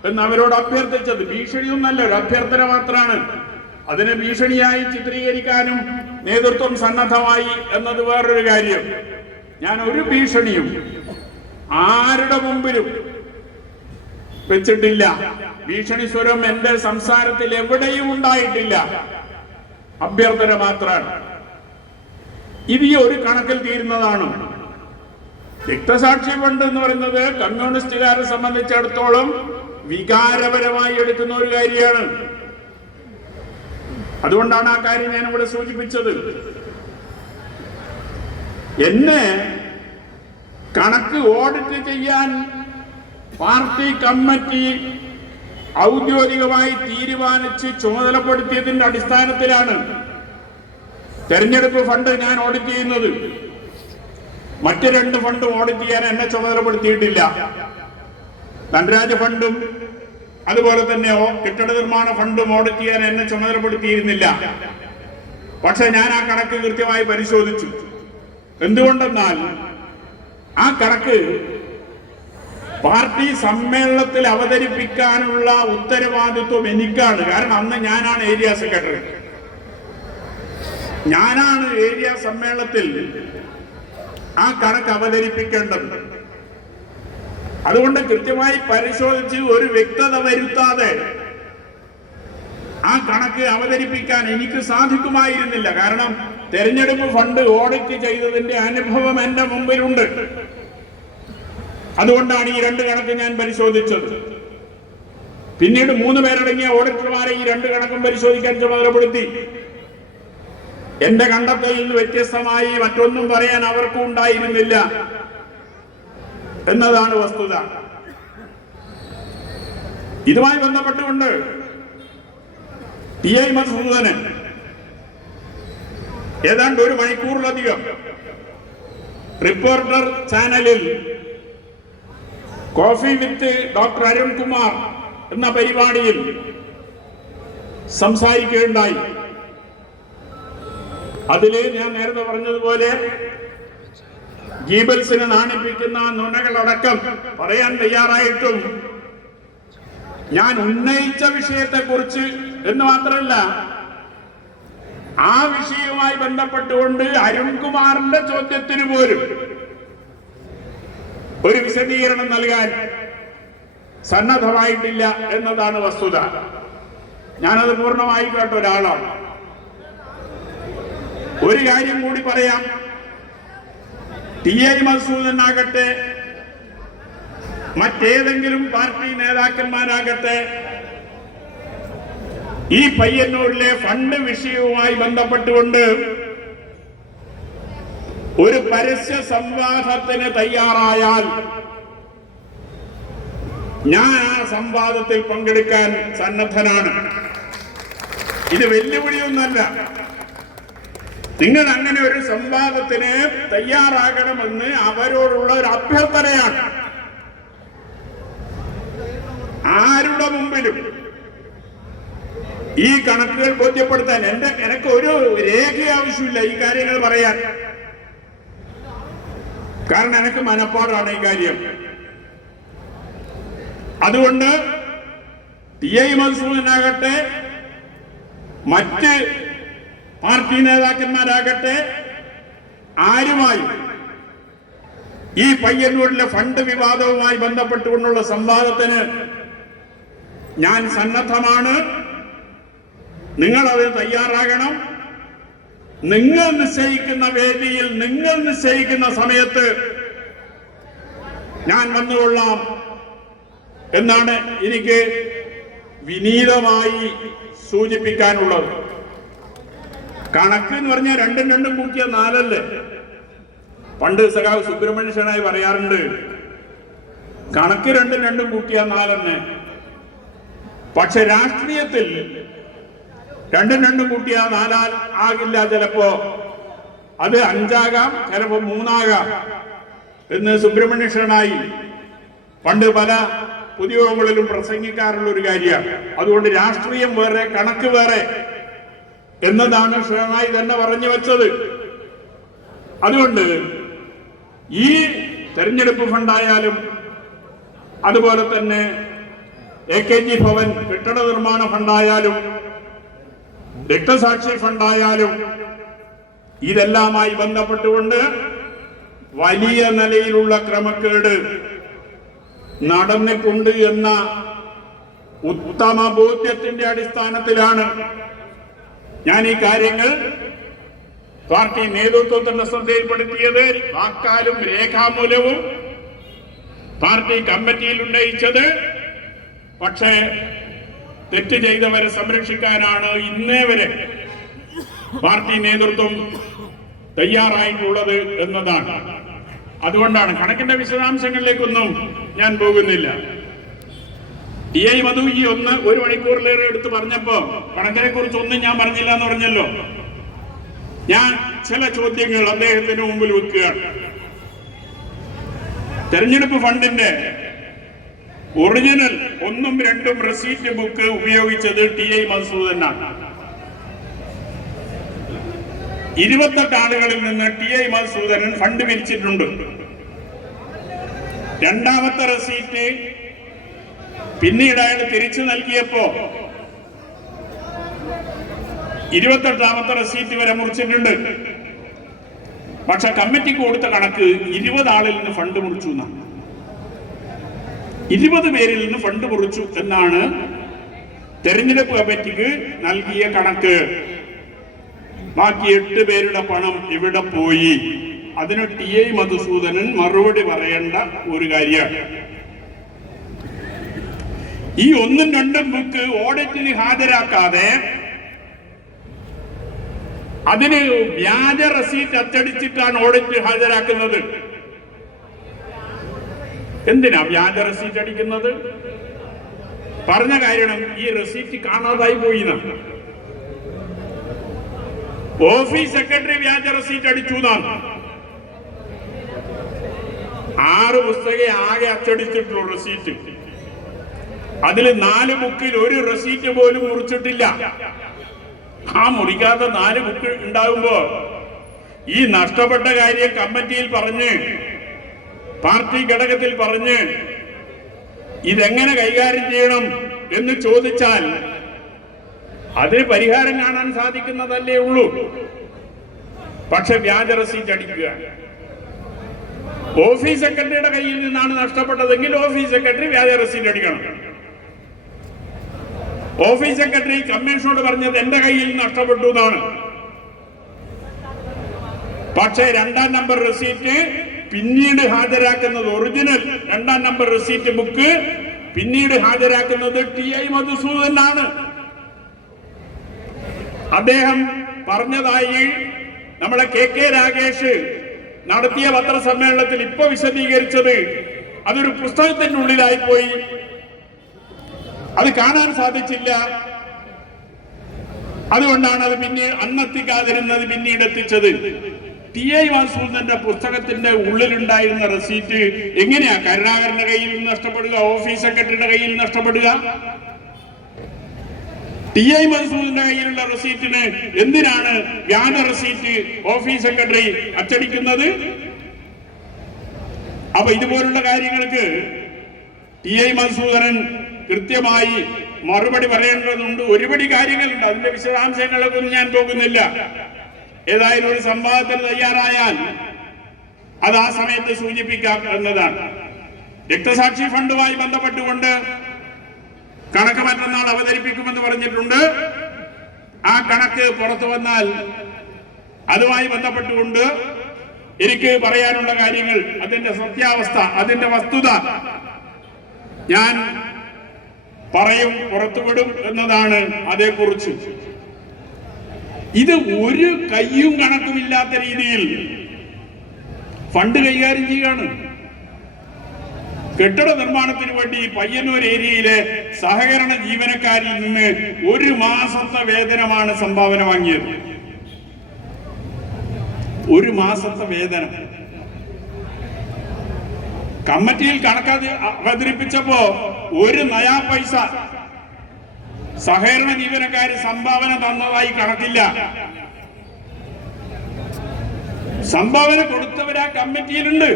എന്ന് അവരോട് അഭ്യർത്ഥിച്ചത്. ഭീഷണിയൊന്നല്ല, ഒരു അഭ്യർത്ഥന മാത്രമാണ്. അതിനെ ഭീഷണിയായി ചിത്രീകരിക്കാനും നേതൃത്വം സന്നദ്ധമായി എന്നത് വേറൊരു കാര്യം. ഞാൻ ഒരു ഭീഷണിയും ആരുടെ മുമ്പിലും വെച്ചിട്ടില്ല. ഭീഷണി സ്വരം എന്റെ സംസാരത്തിൽ എവിടെയും ഉണ്ടായിട്ടില്ല. അഭ്യർത്ഥന മാത്രമാണ്. ഇത് ഈ ഒരു കണക്കിൽ തീരുന്നതാണ്. രക്തസാക്ഷി ഫണ്ട് എന്ന് പറയുന്നത് കമ്മ്യൂണിസ്റ്റുകാരെ സംബന്ധിച്ചിടത്തോളം വികാരപരമായി എടുക്കുന്ന ഒരു കാര്യമാണ്. അതുകൊണ്ടാണ് ആ കാര്യം ഞാൻ ഇവിടെ സൂചിപ്പിച്ചത്. എന്നെ കണക്ക് ഓഡിറ്റ് ചെയ്യാൻ പാർട്ടി കമ്മിറ്റി ഔദ്യോഗികമായി തീരുമാനിച്ച് ചുമതലപ്പെടുത്തിയതിന്റെ അടിസ്ഥാനത്തിലാണ് തെരഞ്ഞെടുപ്പ് ഫണ്ട് ഞാൻ ഓഡിറ്റ് ചെയ്യുന്നത്. മറ്റ് 2 ഫണ്ടും ഓഡിറ്റ് ചെയ്യാൻ എന്നെ ചുമതലപ്പെടുത്തിയിട്ടില്ല. ധനരാജ് ഫണ്ടും അതുപോലെ തന്നെ കെട്ടിട നിർമ്മാണ ഫണ്ടും ഓഡിറ്റ് ചെയ്യാൻ എന്നെ ചുമതലപ്പെടുത്തിയിരുന്നില്ല. പക്ഷെ ഞാൻ ആ കണക്ക് കൃത്യമായി പരിശോധിച്ചു. എന്തുകൊണ്ടെന്നാൽ ആ കണക്ക് പാർട്ടി സമ്മേളനത്തിൽ അവതരിപ്പിക്കാനുള്ള ഉത്തരവാദിത്വം എനിക്കാണ്. കാരണം അന്ന് ഞാനാണ് ഏരിയ സെക്രട്ടറി. ഞാനാണ് ഏരിയ സമ്മേളനത്തിൽ ആ കണക്ക് അവതരിപ്പിക്കേണ്ടത്. അതുകൊണ്ട് കൃത്യമായി പരിശോധിച്ച് ഒരു വ്യക്തത വരുത്താതെ ആ കണക്ക് അവതരിപ്പിക്കാൻ എനിക്ക് സാധിക്കുമായിരുന്നില്ല. കാരണം തെരഞ്ഞെടുപ്പ് ഫണ്ട് ഓഡിറ്റ് ചെയ്തതിന്റെ അനുഭവം എന്റെ മുമ്പിലുണ്ട്. അതുകൊണ്ടാണ് ഈ 2 കണക്ക് ഞാൻ പരിശോധിച്ചത്. പിന്നീട് 3 പേരടങ്ങിയ ഓഡിറ്റർമാരെ ഈ 2 കണക്കും പരിശോധിക്കാൻ ചുമതലപ്പെടുത്തി. എന്റെ കണ്ടെത്തലിൽ നിന്ന് വ്യത്യസ്തമായി മറ്റൊന്നും പറയാൻ അവർക്കും ഉണ്ടായിരുന്നില്ല എന്നതാണ് വസ്തുത. ഇതുമായി ബന്ധപ്പെട്ടുകൊണ്ട് ടി ഐ മധുസൂദനൻ ഏതാണ്ട് 1 മണിക്കൂറിലധികം റിപ്പോർട്ടർ ചാനലിൽ കോഫി വിത്ത് ഡോക്ടർ അരുൺകുമാർ എന്ന പരിപാടിയിൽ സംസാരിക്കുകയുണ്ടായി. അതില് ഞാൻ നേരത്തെ പറഞ്ഞതുപോലെ ഗീബൽസിനെ നാണിപ്പിക്കുന്ന നുണകളടക്കം പറയാൻ തയ്യാറായിട്ടും ഞാൻ ഉന്നയിച്ച വിഷയത്തെക്കുറിച്ച് എന്ന് മാത്രമല്ല, ആ വിഷയവുമായി ബന്ധപ്പെട്ടുകൊണ്ട് അരുൺകുമാറിന്റെ ചോദ്യത്തിന് പോലും ഒരു വിശദീകരണം നൽകാൻ സന്നദ്ധമായിട്ടില്ല എന്നതാണ് വസ്തുത. ഞാനത് പൂർണ്ണമായി കേട്ട ഒരാളാണ്. ഒരു കാര്യം കൂടി പറയാം. ടി ഐ മധുസൂദനാകട്ടെ മറ്റേതെങ്കിലും പാർട്ടി നേതാക്കന്മാരാകട്ടെ ഈ പയ്യന്നൂരിലെ ഫണ്ട് വിഷയവുമായി ബന്ധപ്പെട്ടുകൊണ്ട് ഒരു പരസ്യ സംവാദത്തിന് തയ്യാറായാൽ ഞാൻ ആ സംവാദത്തിൽ പങ്കെടുക്കാൻ സന്നദ്ധനാണ്. ഇത് വെല്ലുവിളിയൊന്നല്ല. നിങ്ങൾ അങ്ങനെ ഒരു സംവാദത്തിന് തയ്യാറാകണമെന്ന് അവരോടുള്ള ഒരു അഭ്യർത്ഥനയാണ്. ആരുടെ മുമ്പിലും ഈ കണക്കുകൾ ബോധ്യപ്പെടുത്താൻ എനിക്ക് ഒരു രേഖ ആവശ്യമില്ല ഈ കാര്യങ്ങൾ പറയാൻ. കാരണം എനിക്ക് മനപ്പാടാണ് ഈ കാര്യം. അതുകൊണ്ട് ടി ഐ മധുസൂദനാകട്ടെ മറ്റ് പാർട്ടി നേതാക്കന്മാരാകട്ടെ ആരുമായി ഈ പയ്യന്നൂരിലെ ഫണ്ട് വിവാദവുമായി ബന്ധപ്പെട്ടുകൊണ്ടുള്ള സംവാദത്തിന് ഞാൻ സന്നദ്ധമാണ്. നിങ്ങളത് തയ്യാറാകണം. നിങ്ങൾ നിശ്ചയിക്കുന്ന വേദിയിൽ നിങ്ങൾ നിശ്ചയിക്കുന്ന സമയത്ത് ഞാൻ വന്നുകൊള്ളാം എന്നാണ് എനിക്ക് വിനീതമായി സൂചിപ്പിക്കാനുള്ളത്. കണക്ക് എന്ന് പറഞ്ഞാൽ 2 2 കൂട്ടിയ 4 അല്ലേ? പണ്ട് സഖാവ് സുബ്രഹ്മണ്യനായി പറയാറുണ്ട്, കണക്ക് 2 2 കൂട്ടിയ 4 തന്നെ. പക്ഷെ രാഷ്ട്രീയത്തിൽ 2 2 കൂട്ടിയ 4 ആകില്ല. ചിലപ്പോ അത് 5 ആകാം, ചിലപ്പോ 3 ആകാം എന്ന് സുബ്രഹ്മണ്യനായി പണ്ട് പല പൊതുയോഗങ്ങളിലും പ്രസംഗിക്കാറുള്ള ഒരു കാര്യമാണ്. അതുകൊണ്ട് രാഷ്ട്രീയം വേറെ കണക്ക് വേറെ എന്നതാണ് ഷേണായി തന്നെ പറഞ്ഞു വെച്ചത്. അതുകൊണ്ട് ഈ തെരഞ്ഞെടുപ്പ് ഫണ്ടായാലും അതുപോലെ തന്നെ AKG ഭവൻ കെട്ടിട നിർമ്മാണ ഫണ്ടായാലും രക്തസാക്ഷി ഫണ്ടായാലും ഇതെല്ലാമായി ബന്ധപ്പെട്ടുകൊണ്ട് വലിയ നിലയിലുള്ള ക്രമക്കേട് നടന്നിട്ടുണ്ട് എന്ന ഉത്തമ ബോധ്യത്തിന്റെ അടിസ്ഥാനത്തിലാണ് ഞാൻ ഈ കാര്യങ്ങൾ പാർട്ടി നേതൃത്വത്തിന്റെ ശ്രദ്ധയിൽപ്പെടുത്തിയത്. വാക്കാലും രേഖാമൂലവും പാർട്ടി കമ്മിറ്റിയിൽ ഉന്നയിച്ചത്. പക്ഷേ തെറ്റ് ചെയ്തവരെ സംരക്ഷിക്കാനാണ് ഇന്നേ വരെ പാർട്ടി നേതൃത്വം തയ്യാറായിട്ടുള്ളത് എന്നതാണ്. അതുകൊണ്ടാണ് കണക്കിന്റെ വിശദാംശങ്ങളിലേക്കൊന്നും ഞാൻ പോകുന്നില്ല. ടി.ഐ. മധു ഈ ഒരു മണിക്കൂറിലേറെ എടുത്ത് പറഞ്ഞപ്പോ കണക്കിനെ കുറിച്ച് ഒന്നും ഞാൻ പറഞ്ഞില്ല എന്ന് പറഞ്ഞല്ലോ. ഞാൻ ചില ചോദ്യങ്ങൾ അദ്ദേഹത്തിന് മുമ്പിൽ വെക്കുകയാണ്. തെരഞ്ഞെടുപ്പ് ഫണ്ടിന്റെ ഒറിജിനൽ 1ഉം 2ഉം റെസീറ്റ് ബുക്ക് ഉപയോഗിച്ചത് ടി.ഐ. മധുസൂദനാണ്. 28 ആളുകളിൽ നിന്ന് ടി.ഐ. മധുസൂദനൻ ഫണ്ട് പിരിച്ചിട്ടുണ്ട്. രണ്ടാമത്തെ റെസീറ്റ് പിന്നീട് അയാൾ തിരിച്ചു നൽകിയപ്പോ 28ാമത്തെ റെസീറ്റ് വരെ മുറിച്ചിട്ടുണ്ട്. പക്ഷെ കമ്മിറ്റിക്ക് കൊടുത്ത കണക്ക് 20 ആളിൽ നിന്ന് ഫണ്ട് മുറിച്ചു എന്നാണ്. 20 പേരിൽ നിന്ന് ഫണ്ട് മുറിച്ചു എന്നാണ് തെരഞ്ഞെടുപ്പ് കമ്മിറ്റിക്ക് നൽകിയ കണക്ക്. ബാക്കി 8 പേരുടെ പണം ഇവിടെ പോയി. അതിന് ടി.ഐ. മധുസൂദനൻ മറുപടി പറയേണ്ട ഒരു കാര്യമാണ്. ഈ 1ഉം 2ഉം ബുക്ക് ഓഡിറ്റിന് ഹാജരാക്കാതെ അതിന് വ്യാജ റെസീറ്റ് അച്ചടിച്ചിട്ടാണ് ഓഡിറ്റ് ഹാജരാക്കുന്നത്. എന്തിനാ വ്യാജ റെസീറ്റ് അടിക്കുന്നത്? പറഞ്ഞ കാരണം ഈ റെസീറ്റ് കാണാതായി പോയി. ഓഫീസ് സെക്രട്ടറി വ്യാജ റെസീറ്റ് അടിച്ചു എന്നാണ്. 6 പുസ്തകം ആകെ അച്ചടിച്ചിട്ടുള്ള റെസീറ്റ്. അതിൽ 4 ബുക്കിൽ ഒരു റെസീറ്റ് പോലും മുറിച്ചിട്ടില്ല. ആ മുറിക്കാത്ത 4 ബുക്ക് ഉണ്ടാകുമ്പോ ഈ നഷ്ടപ്പെട്ട കാര്യം കമ്മിറ്റിയിൽ പറഞ്ഞ്, പാർട്ടി ഘടകത്തിൽ പറഞ്ഞ് ഇതെങ്ങനെ കൈകാര്യം ചെയ്യണം എന്ന് ചോദിച്ചാൽ അതിന് പരിഹാരം കാണാൻ സാധിക്കുന്നതല്ലേ ഉള്ളൂ. പക്ഷെ വ്യാജ റെസീറ്റ് അടിക്കുക. ഓഫീസ് സെക്രട്ടറിയുടെ കയ്യിൽ നിന്നാണ് നഷ്ടപ്പെട്ടതെങ്കിൽ ഓഫീസ് സെക്രട്ടറി വ്യാജ റെസീറ്റ് അടിക്കണം. ഓഫീസ് സെക്രട്ടറി കമ്മീഷനോട് പറഞ്ഞത് എന്റെ കയ്യിൽ നഷ്ടപ്പെട്ടു എന്നാണ്. പക്ഷേ 2ാം നമ്പർ റെസീറ്റ് പിന്നീട് ഹാജരാക്കുന്നത്, ഒറിജിനൽ 2ാം നമ്പർ റെസീറ്റ് ബുക്ക് പിന്നീട് ഹാജരാക്കുന്നത് ടി.ഐ. മധുസൂദനാണ്. അദ്ദേഹം പറഞ്ഞതായി നമ്മളെ കെ രാഗേഷ് നടത്തിയ പത്രസമ്മേളനത്തിൽ ഇപ്പൊ വിശദീകരിച്ചത് അതൊരു പുസ്തകത്തിന്റെ ഉള്ളിലായി പോയി, അത് കാണാൻ സാധിച്ചില്ല. അതുകൊണ്ടാണ് അത് പിന്നീട് അന്നെത്തിക്കാതിരുന്നത് പിന്നീട് എത്തിച്ചത്. ടി.ഐ. മധുസൂദനന്റെ പുസ്തകത്തിന്റെ ഉള്ളിലുണ്ടായിരുന്ന റെസീറ്റ് എങ്ങനെയാ കരുണാകരന്റെ കയ്യിൽ നിന്ന് നഷ്ടപ്പെടുക, ഓഫീസ് സെക്രട്ടറിയുടെ കയ്യിൽ നഷ്ടപ്പെടുക? ടി.ഐ. മധുസൂദന്റെ കയ്യിലുള്ള റെസീറ്റിന് എന്തിനാണ് വ്യാജ റെസീറ്റ് ഓഫീസ് സെക്രട്ടറി അച്ചടിക്കുന്നത്? അപ്പൊ ഇതുപോലുള്ള കാര്യങ്ങൾക്ക് ടി.ഐ. മധുസൂദനൻ കൃത്യമായി മറുപടി പറയേണ്ടതുണ്ട്. ഒരുപടി കാര്യങ്ങളുണ്ട്, അതിന്റെ വിശദാംശങ്ങളിലൊന്നും ഞാൻ പോകുന്നില്ല. ഏതായാലും ഒരു സംവാദത്തിന് തയ്യാറായാൽ അത് ആ സമയത്ത് സൂചിപ്പിക്കാം എന്നതാണ്. രക്തസാക്ഷി ഫണ്ടുമായി ബന്ധപ്പെട്ടുകൊണ്ട് കണക്ക് മറ്റന്നാൾ അവതരിപ്പിക്കുമെന്ന് പറഞ്ഞിട്ടുണ്ട്. ആ കണക്ക് പുറത്തു വന്നാൽ അതുമായി ബന്ധപ്പെട്ടുകൊണ്ട് എനിക്ക് പറയാനുള്ള കാര്യങ്ങൾ, അതിന്റെ സത്യാവസ്ഥ, അതിന്റെ വസ്തുത ഞാൻ പറയും, പുറത്തുവിടും എന്നതാണ്. അതേക്കുറിച്ച് ഇത് ഒരു കയ്യും കണക്കുമില്ലാത്ത രീതിയിൽ ഫണ്ട് കൈകാര്യം ചെയ്യുകയാണ്. കെട്ടിട നിർമ്മാണത്തിന് വേണ്ടി പയ്യന്നൂർ ഏരിയയിലെ സഹകരണ ജീവനക്കാരിൽ നിന്ന് 1 മാസത്തെ വേതനമാണ് സംഭാവന വാങ്ങിയത്. 1 മാസത്തെ വേതനം കമ്മിറ്റിയിൽ കണക്ക് അവതരിപ്പിച്ചപ്പോ 1 നയാ പൈസ സഹകരണ ജീവനക്കാര് സംഭാവന തന്നതായി കണക്കില്ല. സംഭാവന കൊടുത്തവരാ കമ്മിറ്റിയിലുണ്ട്.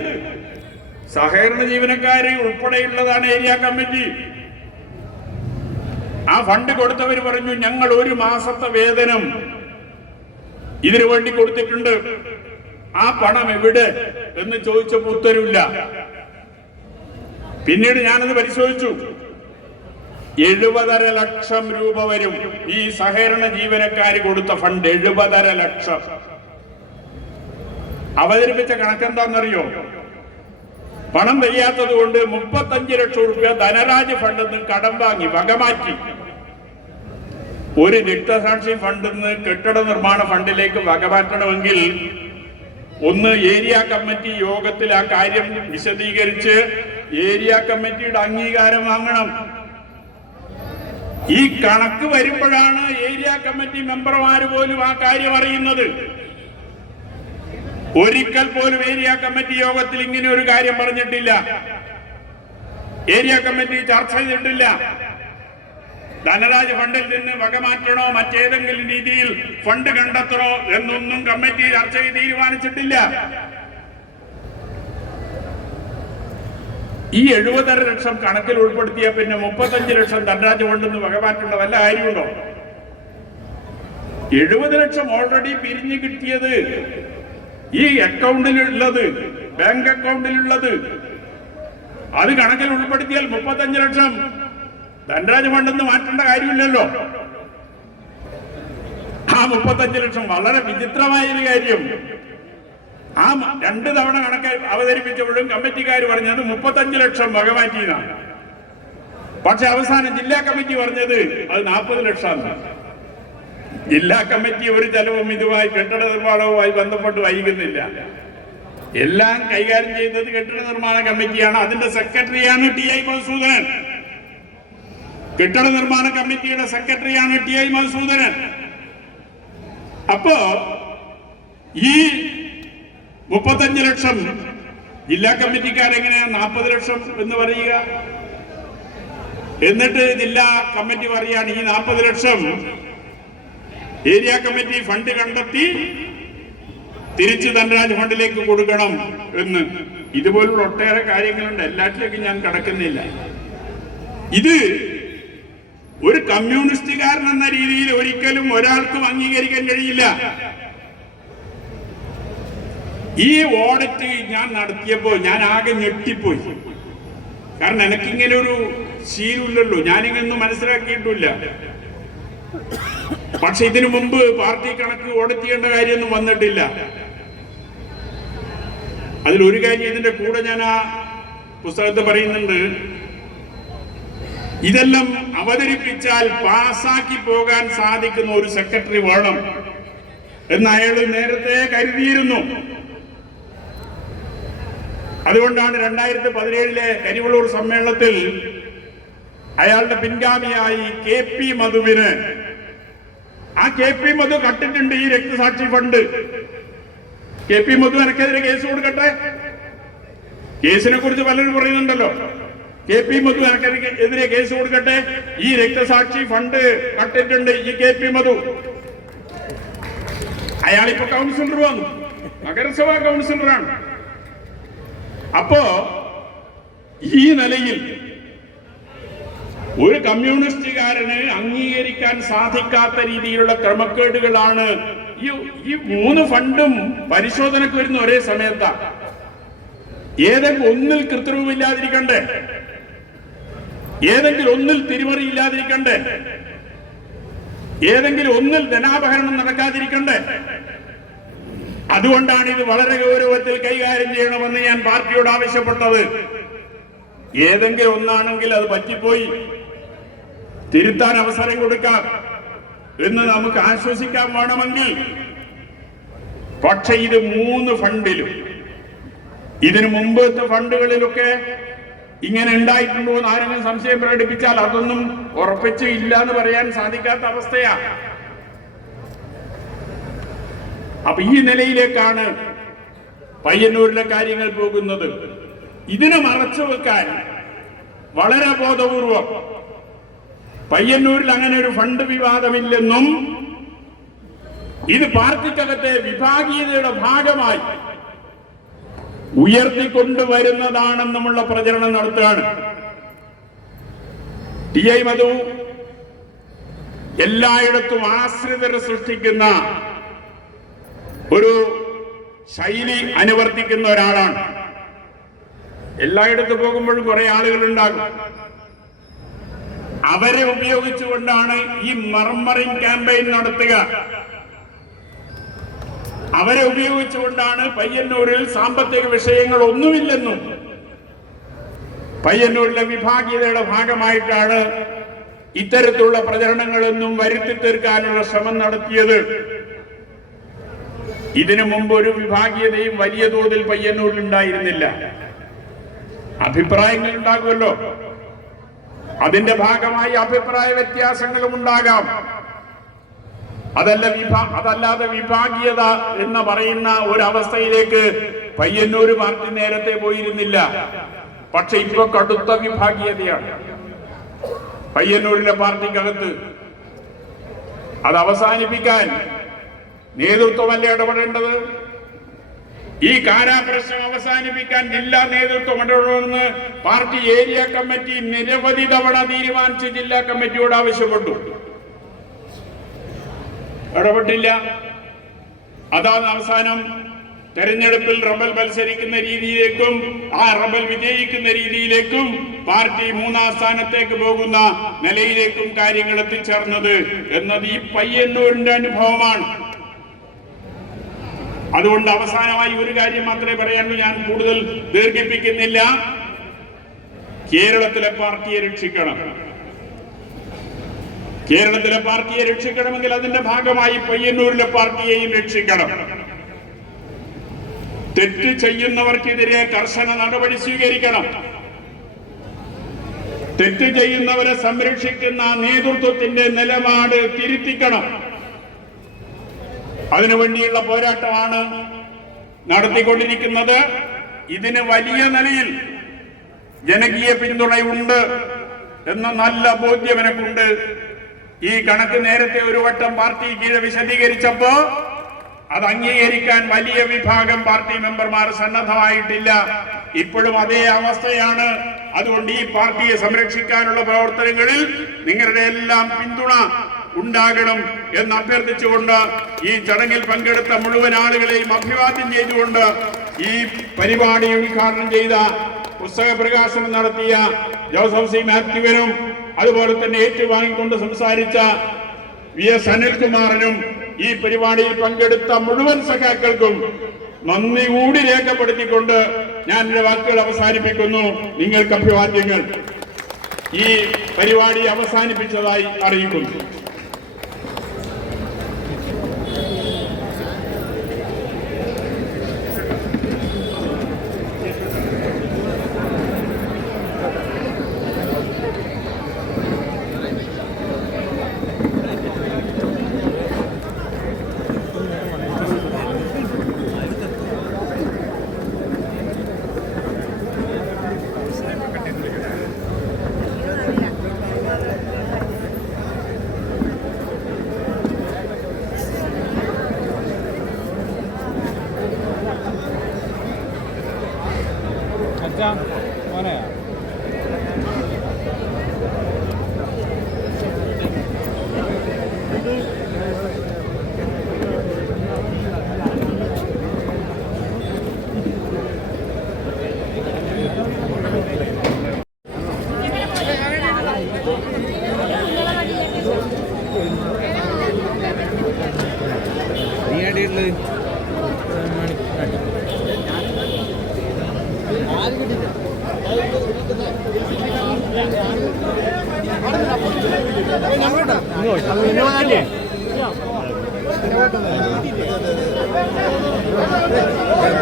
സഹകരണ ജീവനക്കാര് ഉൾപ്പെടെയുള്ളതാണ് ഏരിയ കമ്മിറ്റി. ആ ഫണ്ട് കൊടുത്തവർ പറഞ്ഞു ഞങ്ങൾ 1 മാസത്തെ വേതനം ഇതിനു വേണ്ടി കൊടുത്തിട്ടുണ്ട്, ആ പണം എവിടെ എന്ന് ചോദിച്ചപ്പോൾ ഉത്തരവില്ല. പിന്നീട് ഞാനത് പരിശോധിച്ചു. 7.5 ലക്ഷം രൂപ വരും ഈ സഹകരണ ജീവനക്കാര് കൊടുത്ത ഫണ്ട്. 7.5 ലക്ഷം. അവതരിപ്പിച്ച കണക്കെന്താണെന്നറിയോ? പണം കഴിയാത്തത് കൊണ്ട് 35 ലക്ഷം രൂപ ധനരാജ് ഫണ്ടിൽ നിന്ന് കടം വാങ്ങി വകമാറ്റി ഒരു രക്തസാക്ഷി ഫണ്ടിൽ നിന്ന് കെട്ടിട നിർമ്മാണ ഫണ്ടിലേക്ക് വകമാറ്റണമെങ്കിൽ ഒന്ന് ഏരിയ കമ്മിറ്റി യോഗത്തിൽ ആ കാര്യം വിശദീകരിച്ച് ഏരിയ കമ്മിറ്റിയുടെ അംഗീകാരം വാങ്ങണം. ഈ കണക്ക് വരുമ്പോഴാണ് ഏരിയ കമ്മിറ്റി മെമ്പർമാര് പോലും ആ കാര്യം അറിയുന്നത്. ഒരിക്കൽ പോലും ഏരിയ കമ്മിറ്റി യോഗത്തിൽ ഇങ്ങനെ ഒരു കാര്യം പറഞ്ഞിട്ടില്ല. ഏരിയ കമ്മിറ്റി ചർച്ച ചെയ്തിട്ടില്ല. ധനരാജ് ഫണ്ടിൽ നിന്ന് വകമാറ്റണോ മറ്റേതെങ്കിലും രീതിയിൽ ഫണ്ട് കണ്ടെത്തണോ എന്നൊന്നും കമ്മിറ്റി ചർച്ച ചെയ്ത് തീരുമാനിച്ചിട്ടില്ല. ഈ 70.5 ലക്ഷം കണക്കിൽ ഉൾപ്പെടുത്തിയ പിന്നെ 35 ലക്ഷം ധനരാജ് ഫണ്ടിൽ നിന്ന് വകമാറ്റേണ്ട വല്ല കാര്യമുണ്ടോ? 70 ലക്ഷം ഓൾറെഡി പിരിഞ്ഞു കിട്ടിയത് ഈ അക്കൗണ്ടിലുള്ളത്, ബാങ്ക് അക്കൗണ്ടിലുള്ളത്, അത് കണക്കിൽ ഉൾപ്പെടുത്തിയാൽ 35 ലക്ഷം ധനരാജ് ഫണ്ടെന്ന് മാറ്റേണ്ട കാര്യമില്ലല്ലോ. ആ 35 ലക്ഷം വളരെ വിചിത്രമായൊരു കാര്യം. ആ 2 തവണ കണക്ക് അവതരിപ്പിച്ചപ്പോഴും കമ്മിറ്റിക്കാർ പറഞ്ഞത് 35 ലക്ഷം വകമാറ്റിയതാണ്. പക്ഷെ അവസാനം ജില്ലാ കമ്മിറ്റി പറഞ്ഞത് അത് 40 ലക്ഷമാണ്. ജില്ലാ കമ്മിറ്റി ഒരു ചെലവും ഇതുമായി കെട്ടിട നിർമ്മാണവുമായി ബന്ധപ്പെട്ട് വൈകുന്നില്ല. എല്ലാം കൈകാര്യം ചെയ്യുന്നത് കെട്ടിട നിർമ്മാണ കമ്മിറ്റിയാണ്. അതിന്റെ സെക്രട്ടറിയാണ് ടി.ഐ. മധുസൂദനൻ. കെട്ടിട നിർമ്മാണ കമ്മിറ്റിയുടെ സെക്രട്ടറിയാണ് ടി.ഐ. മധുസൂദനൻ. അപ്പോ ഈ 35 ലക്ഷം ജില്ലാ കമ്മിറ്റിക്കാരെങ്ങനെയാ 40 ലക്ഷം എന്ന് പറയുക? എന്നിട്ട് ജില്ലാ കമ്മിറ്റി പറയാണ് ഈ 40 ലക്ഷം ഏരിയ കമ്മിറ്റി ഫണ്ട് കണ്ടെത്തി തിരിച്ച് ധനരാജ് ഫണ്ടിലേക്ക് കൊടുക്കണം എന്ന്. ഇതുപോലുള്ള ഒട്ടേറെ കാര്യങ്ങളുണ്ട്. എല്ലാറ്റിലേക്കും ഞാൻ കടക്കുന്നില്ല. ഇത് ഒരു കമ്മ്യൂണിസ്റ്റുകാരൻ എന്ന രീതിയിൽ ഒരിക്കലും ഒരാൾക്കും അംഗീകരിക്കാൻ കഴിയില്ല. ഈ ഓഡിറ്റ് ഞാൻ നടത്തിയപ്പോ ഞാൻ ആകെ ഞെട്ടിപ്പോയി. കാരണം എനിക്കിങ്ങനെ ഒരു ശീലമില്ലല്ലോ, ഞാനിങ്ങൊന്നും മനസ്സിലാക്കിയിട്ടില്ല. പക്ഷെ ഇതിനു മുമ്പ് പാർട്ടി കണക്ക് ഓഡിറ്റ് ചെയ്യേണ്ട കാര്യമൊന്നും വന്നിട്ടില്ല. അതിലൊരു കാര്യം ഇതിന്റെ കൂടെ ഞാൻ ആ പുസ്തകത്തിൽ പറയുന്നുണ്ട്. ഇതെല്ലാം അവതരിപ്പിച്ചാൽ പാസാക്കി പോകാൻ സാധിക്കുന്ന ഒരു സെക്രട്ടറി വേണം എന്ന് അയാൾ നേരത്തെ കരുതിയിരുന്നു. അതുകൊണ്ടാണ് 2017 കരിവള്ളൂർ സമ്മേളനത്തിൽ അയാളുടെ പിൻഗാമിയായി KP മധുവിന്, ആ KP മധു കട്ടിട്ടുണ്ട് ഈ രക്തസാക്ഷി ഫണ്ട്. KP മധു എനിക്കെതിരെ കേസ് കൊടുക്കട്ടെ. കേസിനെ കുറിച്ച് പലരും പറയുന്നുണ്ടല്ലോ. KP മധു എനിക്കെതിരെ കേസ് കൊടുക്കട്ടെ. ഈ രക്തസാക്ഷി ഫണ്ട് കട്ടിട്ടുണ്ട് ഈ KP മധു. അയാളിപ്പോ കൗൺസിലർ വന്നു, നഗരസഭാ കൗൺസിലറാണ്. അപ്പോ ഈ നിലയിൽ ഒരു കമ്മ്യൂണിസ്റ്റുകാരന് അംഗീകരിക്കാൻ സാധിക്കാത്ത രീതിയിലുള്ള ക്രമക്കേടുകളാണ് ഈ 3 ഫണ്ടും പരിശോധനക്ക് വരുന്ന ഒരേ സമയത്താണ്. ഏതെങ്കിലും ഒന്നിൽ കൃത്രിമമില്ലാതിരിക്കണ്ടേ, ഏതെങ്കിലും ഒന്നിൽ തിരിമറിയില്ലാതിരിക്കണ്ടേ, ഏതെങ്കിലും ഒന്നിൽ ധനാപഹരണം നടക്കാതിരിക്കണ്ടേ. അതുകൊണ്ടാണ് ഇത് വളരെ ഗൗരവത്തിൽ കൈകാര്യം ചെയ്യണമെന്ന് ഞാൻ പാർട്ടിയോട് ആവശ്യപ്പെട്ടത്. ഏതെങ്കിലും ഒന്നാണെങ്കിൽ അത് പറ്റിപ്പോയി, തിരുത്താൻ അവസരം കൊടുക്കാം എന്ന് നമുക്ക് ആശ്വസിക്കാൻ വേണമെങ്കിൽ. പക്ഷെ ഇത് 3 ഫണ്ടിലും, ഇതിനു മുമ്പത്തെ ഫണ്ടുകളിലൊക്കെ ഇങ്ങനെ ഉണ്ടായിട്ടുണ്ടോ എന്ന് ആരെങ്കിലും സംശയം പ്രകടിപ്പിച്ചാൽ അതൊന്നും ഉറപ്പിച്ച് ഇല്ല എന്ന് പറയാൻ സാധിക്കാത്ത അവസ്ഥയാണ്. അപ്പൊ ഈ നിലയിലേക്കാണ് പയ്യന്നൂരിലെ കാര്യങ്ങൾ പോകുന്നത്. ഇതിനെ മറച്ചു വെക്കാൻ വളരെ ബോധപൂർവം പയ്യന്നൂരിൽ അങ്ങനെ ഒരു ഫണ്ട് വിവാദമില്ലെന്നും ഇത് പാർട്ടിക്കകത്തെ വിഭാഗീയതയുടെ ഭാഗമായി ഉയർത്തിക്കൊണ്ടുവരുന്നതാണെന്നുമുള്ള പ്രചരണം നടത്തുകയാണ്. ടി.ഐ. മധു എല്ലായിടത്തും ആശ്രിതരെ സൃഷ്ടിക്കുന്ന ഒരു ശൈലി അനുവർത്തിക്കുന്ന ഒരാളാണ്. എല്ലായിടത്തും പോകുമ്പോഴും കുറെ ആളുകൾ ഉണ്ടാകും. അവരെ ഉപയോഗിച്ചുകൊണ്ടാണ് ഈ മർമറിംഗ് ക്യാമ്പയിൻ നടത്തുക. അവരെ ഉപയോഗിച്ചുകൊണ്ടാണ് പയ്യന്നൂരിൽ സാമ്പത്തിക വിഷയങ്ങൾ ഒന്നുമില്ലെന്നും പയ്യന്നൂരിലെ വിഭാഗീയതയുടെ ഭാഗമായിട്ടാണ് ഇത്തരത്തിലുള്ള പ്രചരണങ്ങളൊന്നും വരുത്തി തീർക്കാനുള്ള ശ്രമം നടത്തിയത്. ഇതിനു മുമ്പ് ഒരു വിഭാഗീയതയും വലിയ തോതിൽ പയ്യന്നൂരിൽ ഉണ്ടായിരുന്നില്ല. അഭിപ്രായങ്ങൾ ഉണ്ടാകുമല്ലോ, അതിന്റെ ഭാഗമായി അഭിപ്രായ വ്യത്യാസങ്ങളും ഉണ്ടാകാം. അതല്ലാതെ വിഭാഗീയത എന്ന് പറയുന്ന ഒരവസ്ഥയിലേക്ക് പയ്യന്നൂർ പാർട്ടി നേരത്തെ പോയിരുന്നില്ല. പക്ഷെ ഇപ്പൊ കടുത്ത വിഭാഗീയതയാണ് പയ്യന്നൂരിലെ പാർട്ടിക്കകത്ത്. അത് അവസാനിപ്പിക്കാൻ നേതൃത്വമല്ലേ ഇടപെടേണ്ടത്? ഈ കാരാപ്രശ്നം അവസാനിപ്പിക്കാൻ ജില്ലാ നേതൃത്വം ഇടപെടണമെന്ന് പാർട്ടി ഏരിയ കമ്മിറ്റി നിരവധി തവണ തീരുമാനിച്ച് ജില്ലാ കമ്മിറ്റിയോട് ആവശ്യപ്പെട്ടു. ഇടപെട്ടില്ല. അതാണ് അവസാനം തെരഞ്ഞെടുപ്പിൽ റബൽ മത്സരിക്കുന്ന രീതിയിലേക്കും ആ റബൽ വിജയിക്കുന്ന രീതിയിലേക്കും പാർട്ടി 3-ാം സ്ഥാനത്തേക്ക് പോകുന്ന നിലയിലേക്കും കാര്യങ്ങൾ എത്തിച്ചേർന്നത് എന്നത് ഈ പയ്യന്നൂരിന്റെ അനുഭവമാണ്. അതുകൊണ്ട് അവസാനമായി ഒരു കാര്യം മാത്രമേ പറയാനുള്ളൂ, ഞാൻ കൂടുതൽ ദീർഘിപ്പിക്കുന്നില്ല. കേരളത്തിലെ പാർട്ടിയെ രക്ഷിക്കണം. കേരളത്തിലെ പാർട്ടിയെ രക്ഷിക്കണമെങ്കിൽ അതിന്റെ ഭാഗമായി പയ്യന്നൂരിലെ പാർട്ടിയെയും രക്ഷിക്കണം. തെറ്റ് ചെയ്യുന്നവർക്കെതിരെ കർശന നടപടി സ്വീകരിക്കണം. തെറ്റ് ചെയ്യുന്നവരെ സംരക്ഷിക്കുന്ന നേതൃത്വത്തിന്റെ നിലപാട് തിരുത്തിക്കണം. അതിനുവേണ്ടിയുള്ള പോരാട്ടമാണ് നടത്തിക്കൊണ്ടിരിക്കുന്നത്. ഇതിന് വലിയ നിലയിൽ ജനകീയ പിന്തുണയുണ്ട് എന്ന നല്ല ബോധ്യം എനിക്കുണ്ട്. ഈ കണക്ക് നേരത്തെ ഒരു വട്ടം പാർട്ടി കീഴ് വിശദീകരിച്ചപ്പോ അത് അംഗീകരിക്കാൻ വലിയ വിഭാഗം പാർട്ടി മെമ്പർമാർ സന്നദ്ധമായിട്ടില്ല. ഇപ്പോഴും അതേ അവസ്ഥയാണ്. അതുകൊണ്ട് ഈ പാർട്ടിയെ സംരക്ഷിക്കാനുള്ള പ്രവർത്തനങ്ങളിൽ നിങ്ങളുടെ എല്ലാം പിന്തുണ ഉണ്ടാകണം എന്ന് അഭ്യർത്ഥിച്ചുകൊണ്ട് ഈ ചടങ്ങിൽ പങ്കെടുത്ത മുഴുവൻ ആളുകളെയും അഭിവാദ്യം ചെയ്തുകൊണ്ട് ഈ പരിപാടി ഉദ്ഘാടനം ചെയ്ത പുസ്തക പ്രകാശനം നടത്തിയ ജോസഫ് സി മാത്യുവിനും അതുപോലെ തന്നെ ഏറ്റുവാങ്ങിക്കൊണ്ട് സംസാരിച്ച VS അനിൽകുമാറിനും ഈ പരിപാടിയിൽ പങ്കെടുത്ത മുഴുവൻ സഖാക്കൾക്കും നന്ദി കൂടി രേഖപ്പെടുത്തിക്കൊണ്ട് ഞാൻ എന്റെ വാക്കുകൾ അവസാനിപ്പിക്കുന്നു. നിങ്ങൾക്ക് അഭിവാദ്യങ്ങൾ. ഈ പരിപാടി അവസാനിപ്പിച്ചതായി അറിയിക്കുന്നു.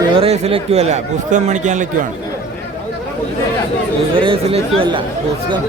ബിവറേജിലേക്കുമല്ല, പുസ്തകം മേടിക്കാനിലേക്കുമാണ്. ബിവറേജിലേക്കുമല്ല, പുസ്തകം.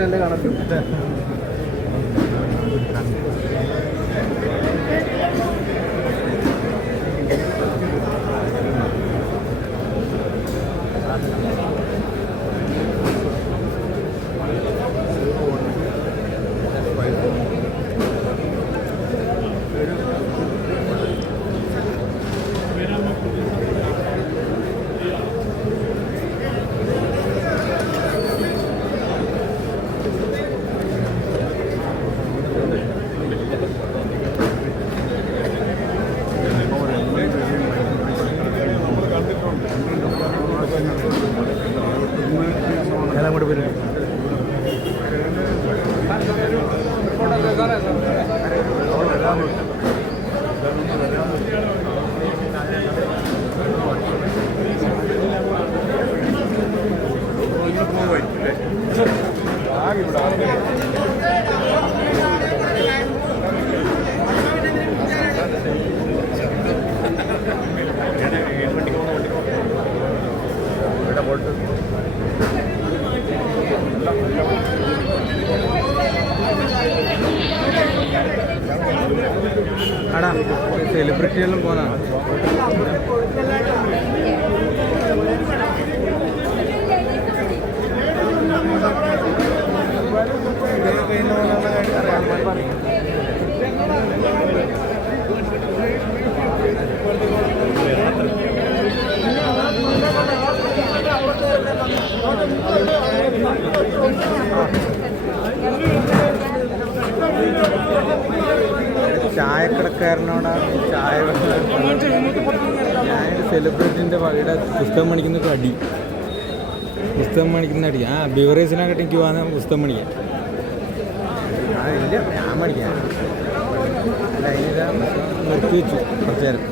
മാത്രമല്ലേ കാണത്തുള്ളൂ. അങ്ങോട്ട് വരും. ആടാ സെലിബ്രിറ്റിയെല്ലാം പോന്നാണ്. ചായക്കടക്കാരനോടാണ് ചായ ഞാനൊരു സെലിബ്രിറ്റിൻ്റെ വകയുടെ പുസ്തകം മേടിക്കുന്ന അടി, പുസ്തകം മേടിക്കുന്ന അടി. ആ ബിവറേജിനെക്കാട്ടി എനിക്ക് പോകാൻ പുസ്തകം മേടിക്കാൻ. ഇല്ല ഞാൻ മേടിക്കാൻ അല്ല, അതിനിതാ നിർത്തി വെച്ചു കുറച്ച് നേരം.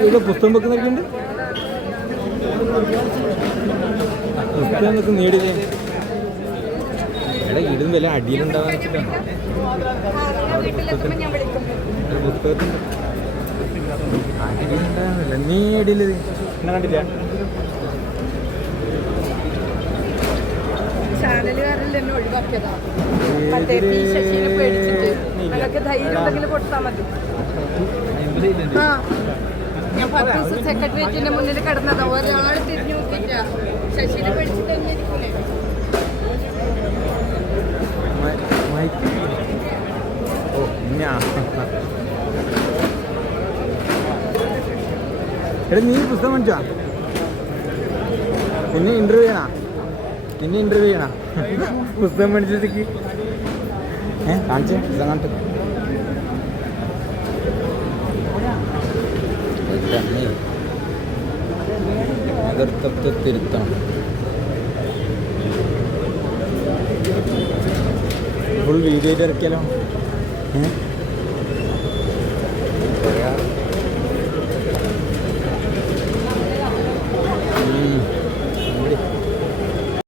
ഇവിടെ പുസ്തകം വെക്കുന്നൊക്കെയുണ്ട്. പുസ്തകം വെക്ക് നേടിയതേ എടാ, ഇടും വില അടിയിലുണ്ടാവാന്ന് വെച്ചിട്ടാണ്. പുസ്തകത്തിൻ്റെ അടിയിലുണ്ടാകുന്നില്ല. നീ അടിയിൽ എന്നെ കണ്ടില്ല. ചാനലുകാരെല്ലാം എന്നെ ഒഴിവാക്കിയതാ. ശശിനെ പേടിച്ചിട്ട് അതൊക്കെ ധൈര്യം ഉണ്ടെങ്കിൽ കൊടുത്താൽ മതി. ആ ഞാൻ 10 ദിവസം സെക്രട്ടേറിയറ്റിന്റെ മുന്നിൽ കിടന്നതാ. ഒരാൾ തിരിഞ്ഞു നോക്കിയില്ല. ശശിനെ പേടിച്ചിട്ട് തന്നെയായിരിക്കൂലേ. ഓ എടാ, നീ പുസ്തകം മേടിച്ചാ? നിന്നെ ഇന്റർവ്യൂ ചെയ്യണ പുസ്തകം മേടിച്ചേക്ക് കാണിച്ചേ പുസ്തകം കാണിച്ചു. നേതൃത്വത്തെ തിരുത്തണം. Full video ഇറക്കിയാലോ?